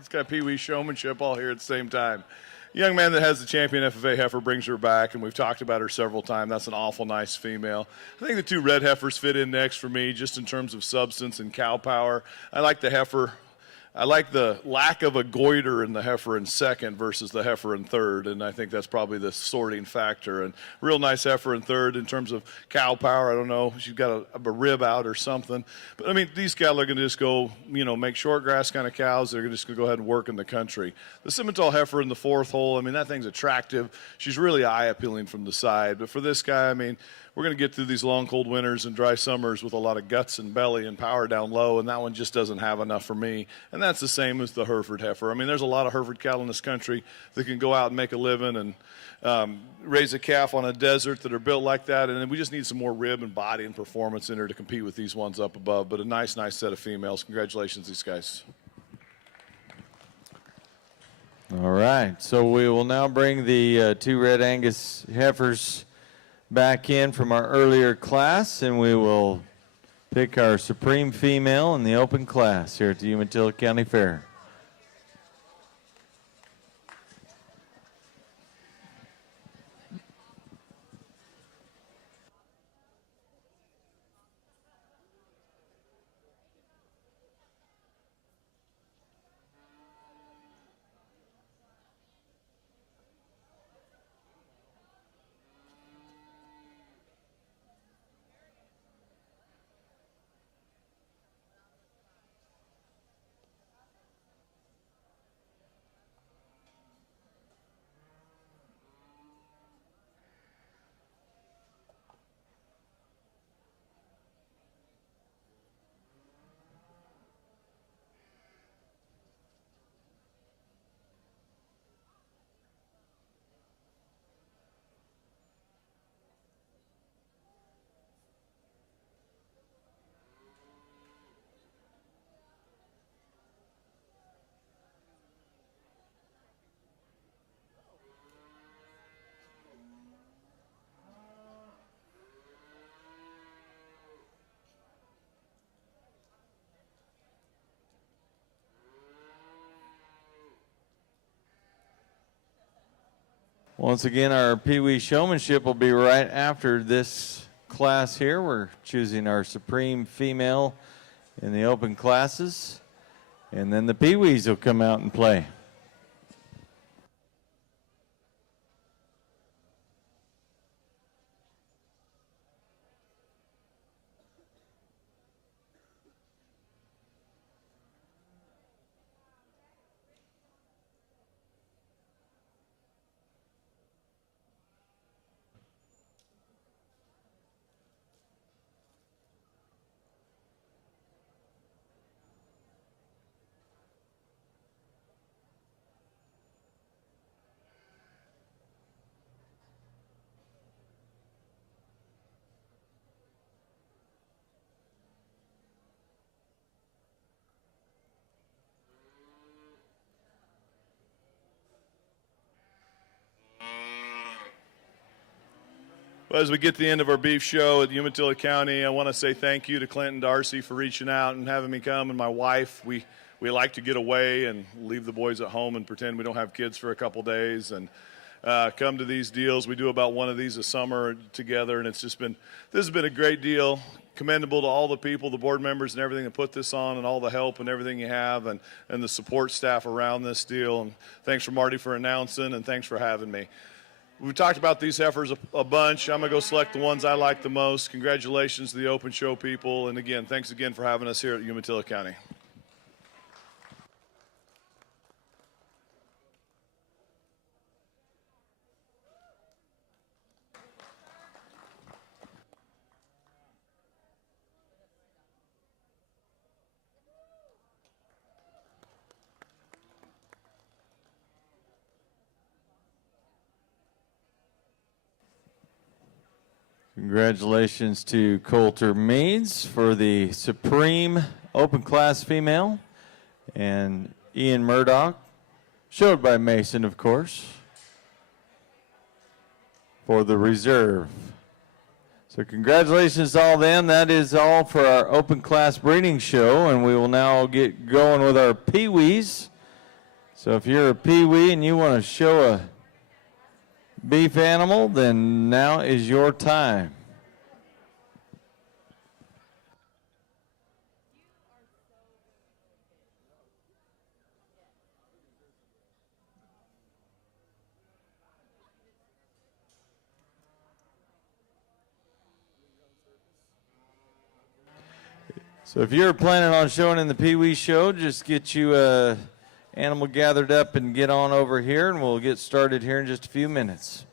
It's got Pee-wee showmanship all here at the same time. Young man that has the champion FFA heifer brings her back, and we've talked about her several times. That's an awful nice female. I think the two red heifers fit in next for me, just in terms of substance and cow power. I like the heifer. I like the lack of a goiter in the heifer in second versus the heifer in third, and I think that's probably the sorting factor. And real nice heifer in third in terms of cow power. I don't know, she's got a rib out or something. But, I mean, these cattle are going to just go, make short grass kind of cows. They're just going to go ahead and work in the country. The Simmental heifer in the fourth hole, I mean, that thing's attractive. She's really eye-appealing from the side. But for this guy, I mean, we're going to get through these long, cold winters and dry summers with a lot of guts and belly and power down low, and that one just doesn't have enough for me. And that's the same as the Hereford heifer. I mean, there's a lot of Hereford cattle in this country that can go out and make a living and raise a calf on a desert that are built like that, and we just need some more rib and body and performance in her to compete with these ones up above. But a nice set of females. Congratulations, these guys. All right, so we will now bring the two red Angus heifers back in from our earlier class, and we will pick our supreme female in the open class here at the Umatilla County Fair. Once again, our Pee-wee showmanship will be right after this class here. We're choosing our supreme female in the open classes, and then the Pee-wees will come out and play. Well, as we get to the end of our beef show at Umatilla County, I want to say thank you to Clint and Darcy for reaching out and having me come, and my wife. We like to get away and leave the boys at home and pretend we don't have kids for a couple days and come to these deals. We do about one of these a summer together, and this has been a great deal. Commendable to all the people, the board members and everything that put this on, and all the help and everything you have, and the support staff around this deal. And thanks for Marty for announcing, and thanks for having me. We've talked about these heifers a bunch. I'm going to go select the ones I like the most. Congratulations to the open show people. And again, thanks again for having us here at Umatilla County. Congratulations to Coulter Meads for the Supreme Open Class Female, and Ian Murdoch, showed by Mason, of course. for the reserve. So congratulations to all them. That is all for our open class breeding show, and we will now get going with our peewees. So if you're a peewee and you want to show a beef animal, then now is your time. So if you're planning on showing in the Pee Wee show, just get you a animal gathered up and get on over here, and we'll get started here in just a few minutes.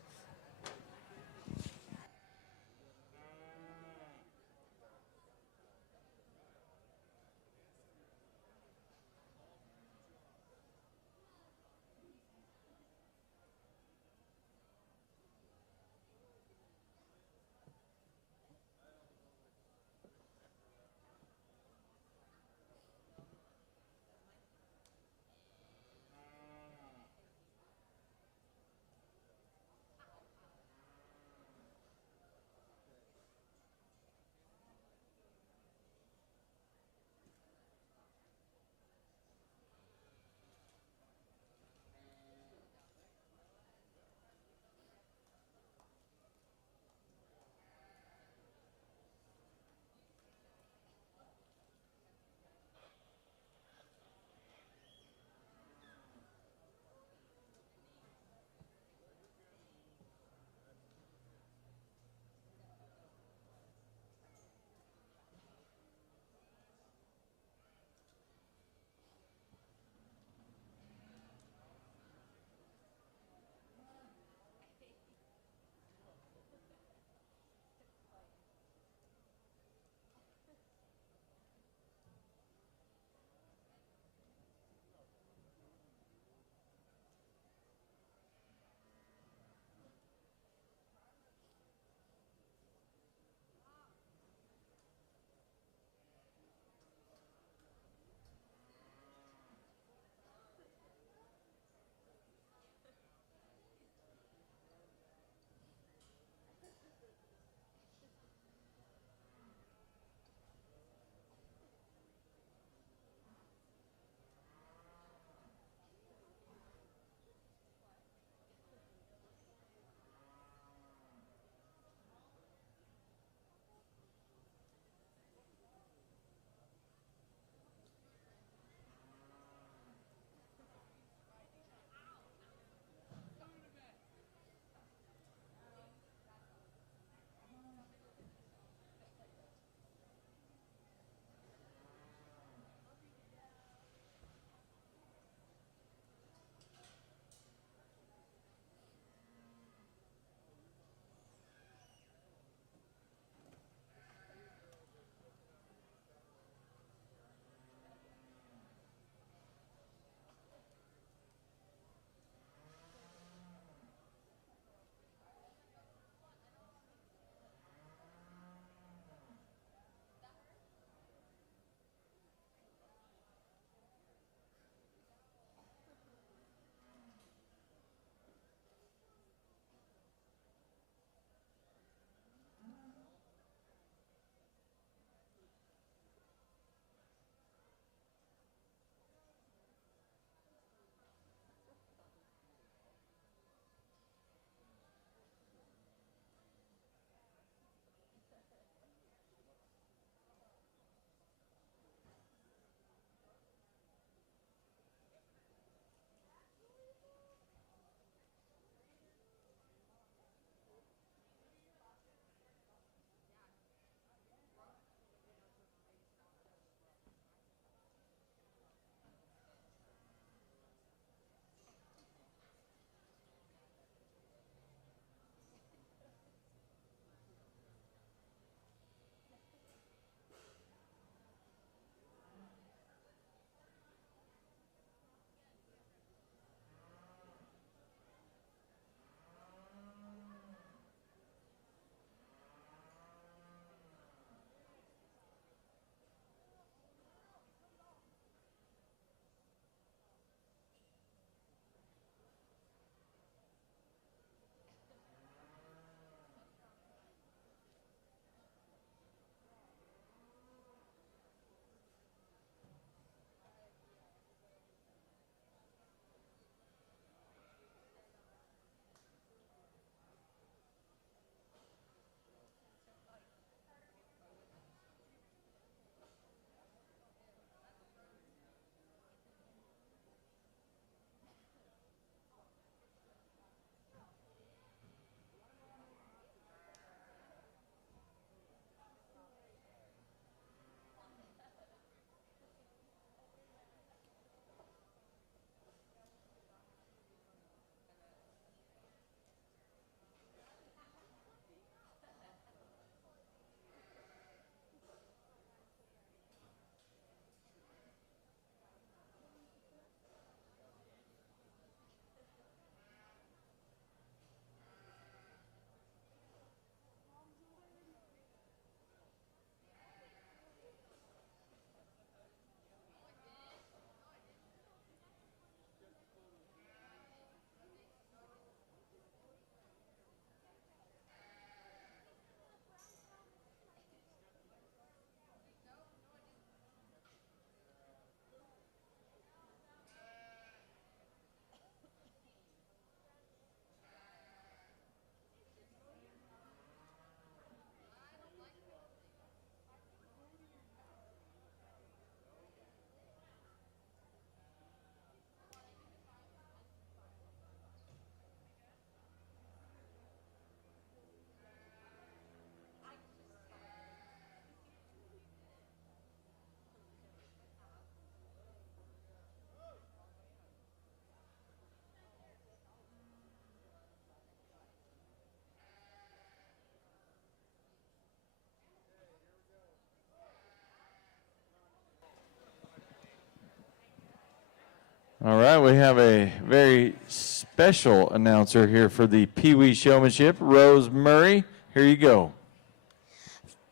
All right, we have a very special announcer here for the Pee Wee Showmanship, Rose Murray. Here you go.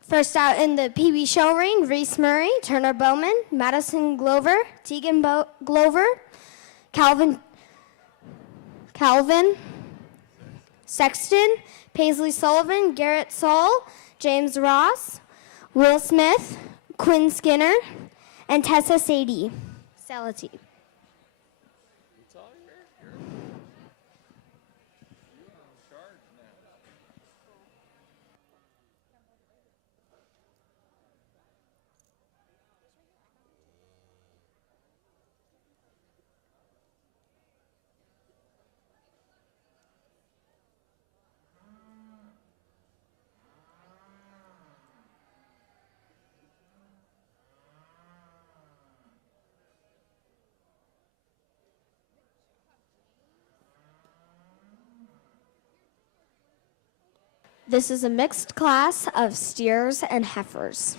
First out in the Pee Wee show ring, Reese Murray, Turner Bowman, Madison Glover, Tegan Glover, Calvin Sexton, Paisley Sullivan, Garrett Saul, James Ross, Will Smith, Quinn Skinner, and Tessa Sadie. Salati. This is a mixed class of steers and heifers.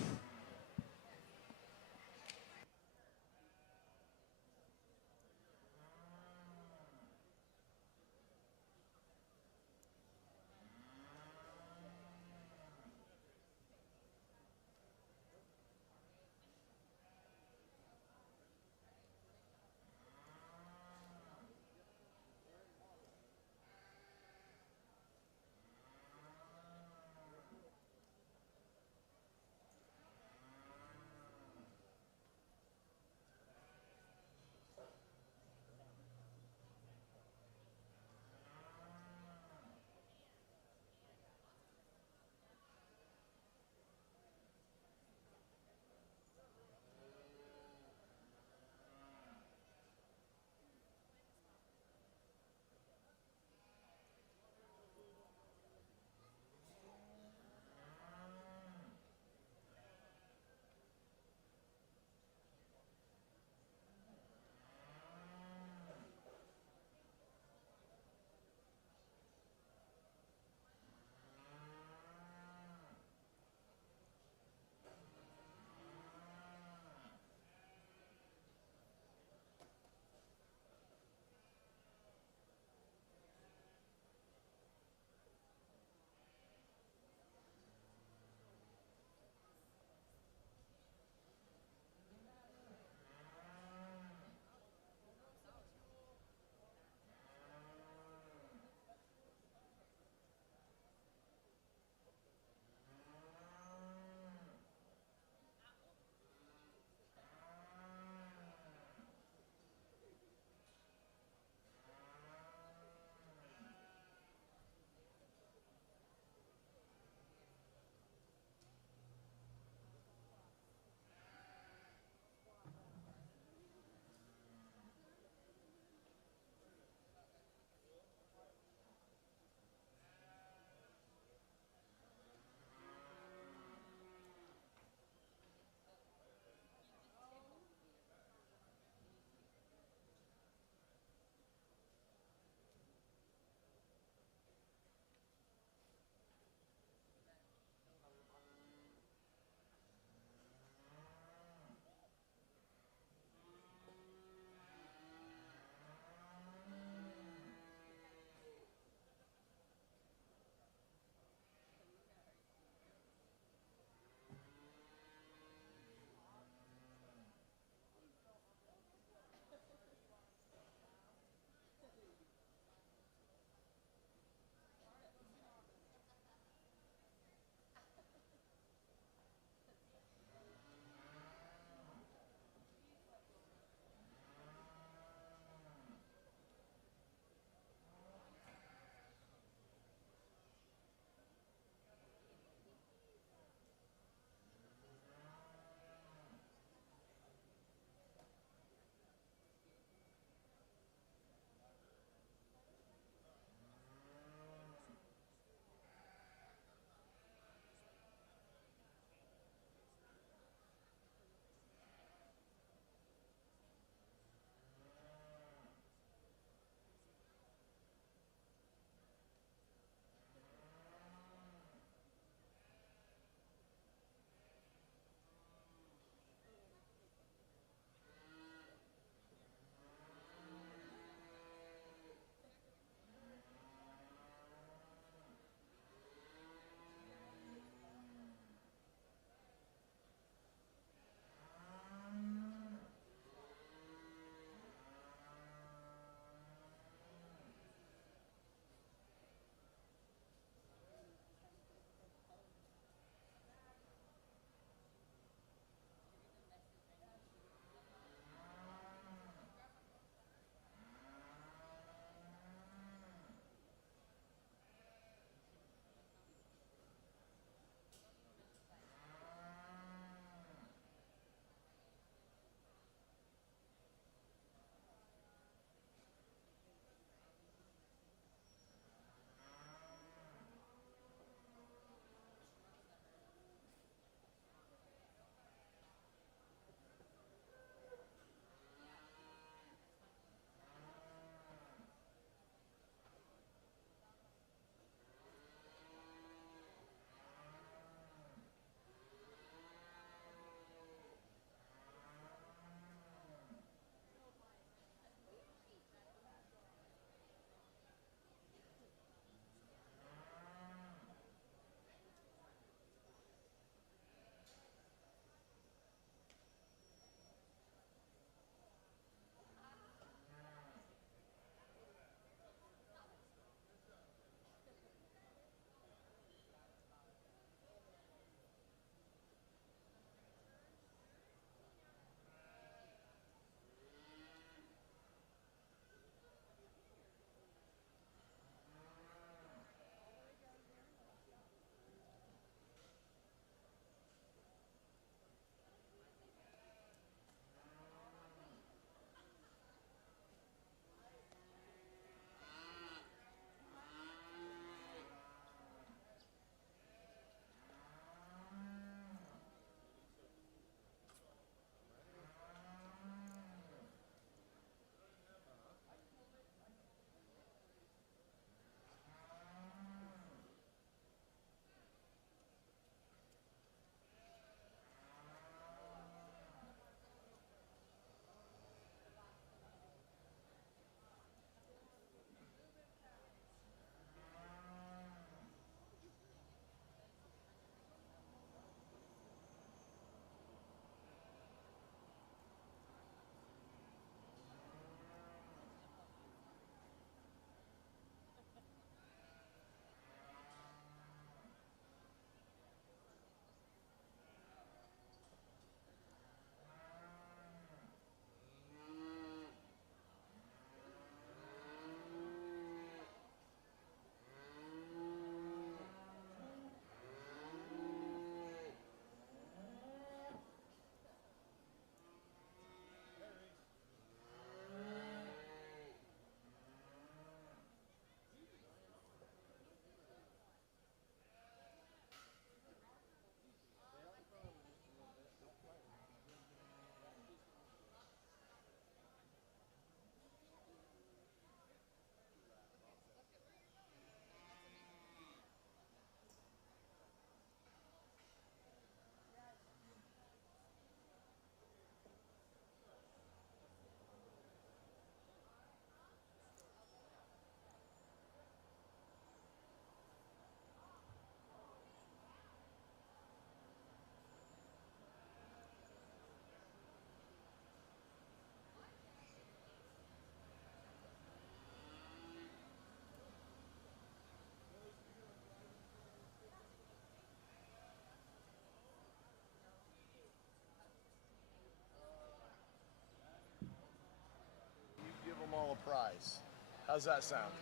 prize. How's that sound?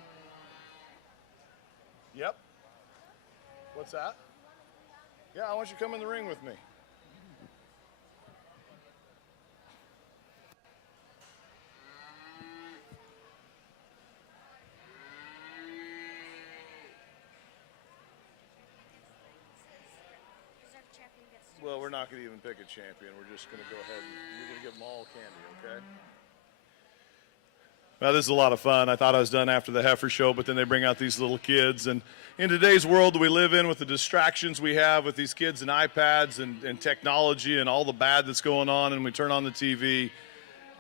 Yep. What's that? Yeah, I want you to come in the ring with me. Well, we're not going to even pick a champion. We're just going to go ahead and you're going to give them all candy, okay? Well, this is a lot of fun. I thought I was done after the heifer show, but then they bring out these little kids. And in today's world that we live in with the distractions we have with these kids and iPads and technology and all the bad that's going on, and we turn on the TV,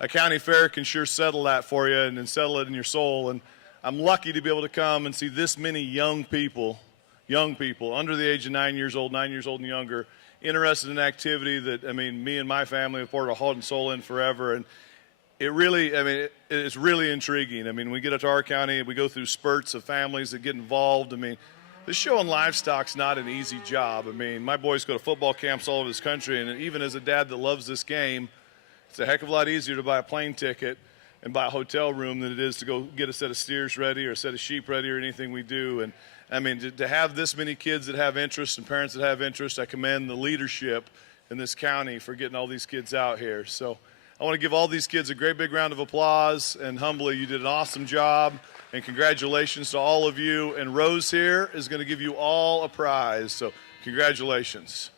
a county fair can sure settle that for you and settle it in your soul. And I'm lucky to be able to come and see this many young people under the age of 9 years old and younger, interested in activity that, I mean, me and my family have poured our heart and soul in forever. And it really, I mean, it's really intriguing. I mean, we get up to our county, we go through spurts of families that get involved. I mean, this showing livestock's not an easy job. I mean, my boys go to football camps all over this country, and even as a dad that loves this game, it's a heck of a lot easier to buy a plane ticket and buy a hotel room than it is to go get a set of steers ready or a set of sheep ready or anything we do. And I mean, to have this many kids that have interest and parents that have interest, I commend the leadership in this county for getting all these kids out here. So I want to give all these kids a great big round of applause, and humbly, you did an awesome job, and congratulations to all of you. And Rose here is going to give you all a prize, so congratulations.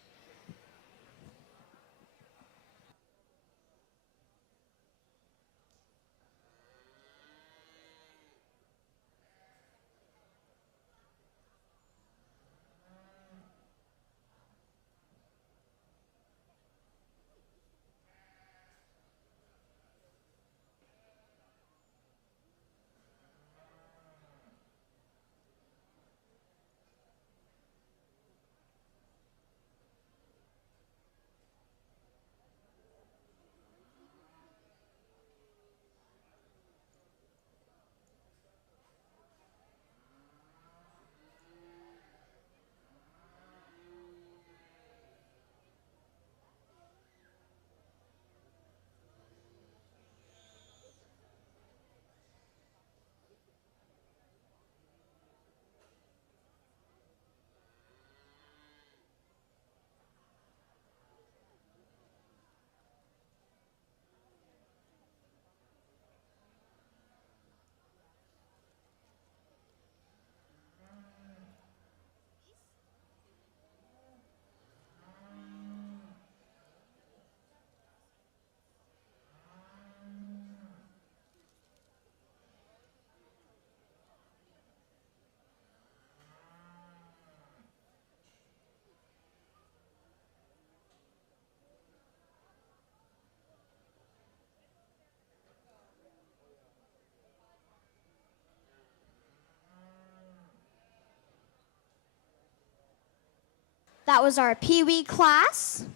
That was our Pee Wee class.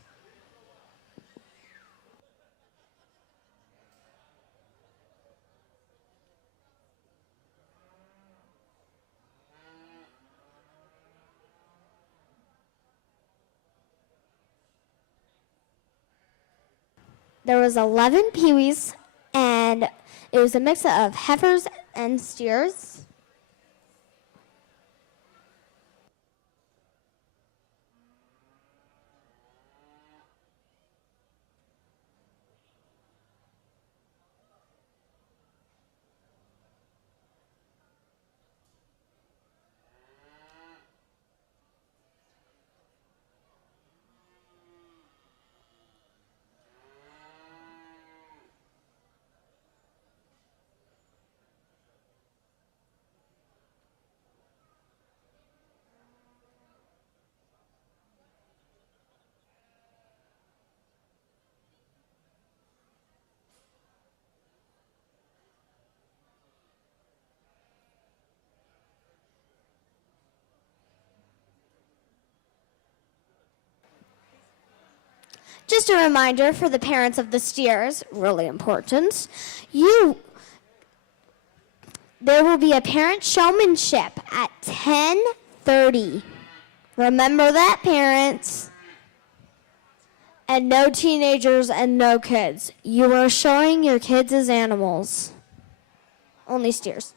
There was 11 Pee Wees, and it was a mix of heifers and steers. Just a reminder for the parents of the steers, really important. There will be a parent showmanship at 10:30. Remember that, parents. And no teenagers and no kids. You are showing your kids as animals. Only steers.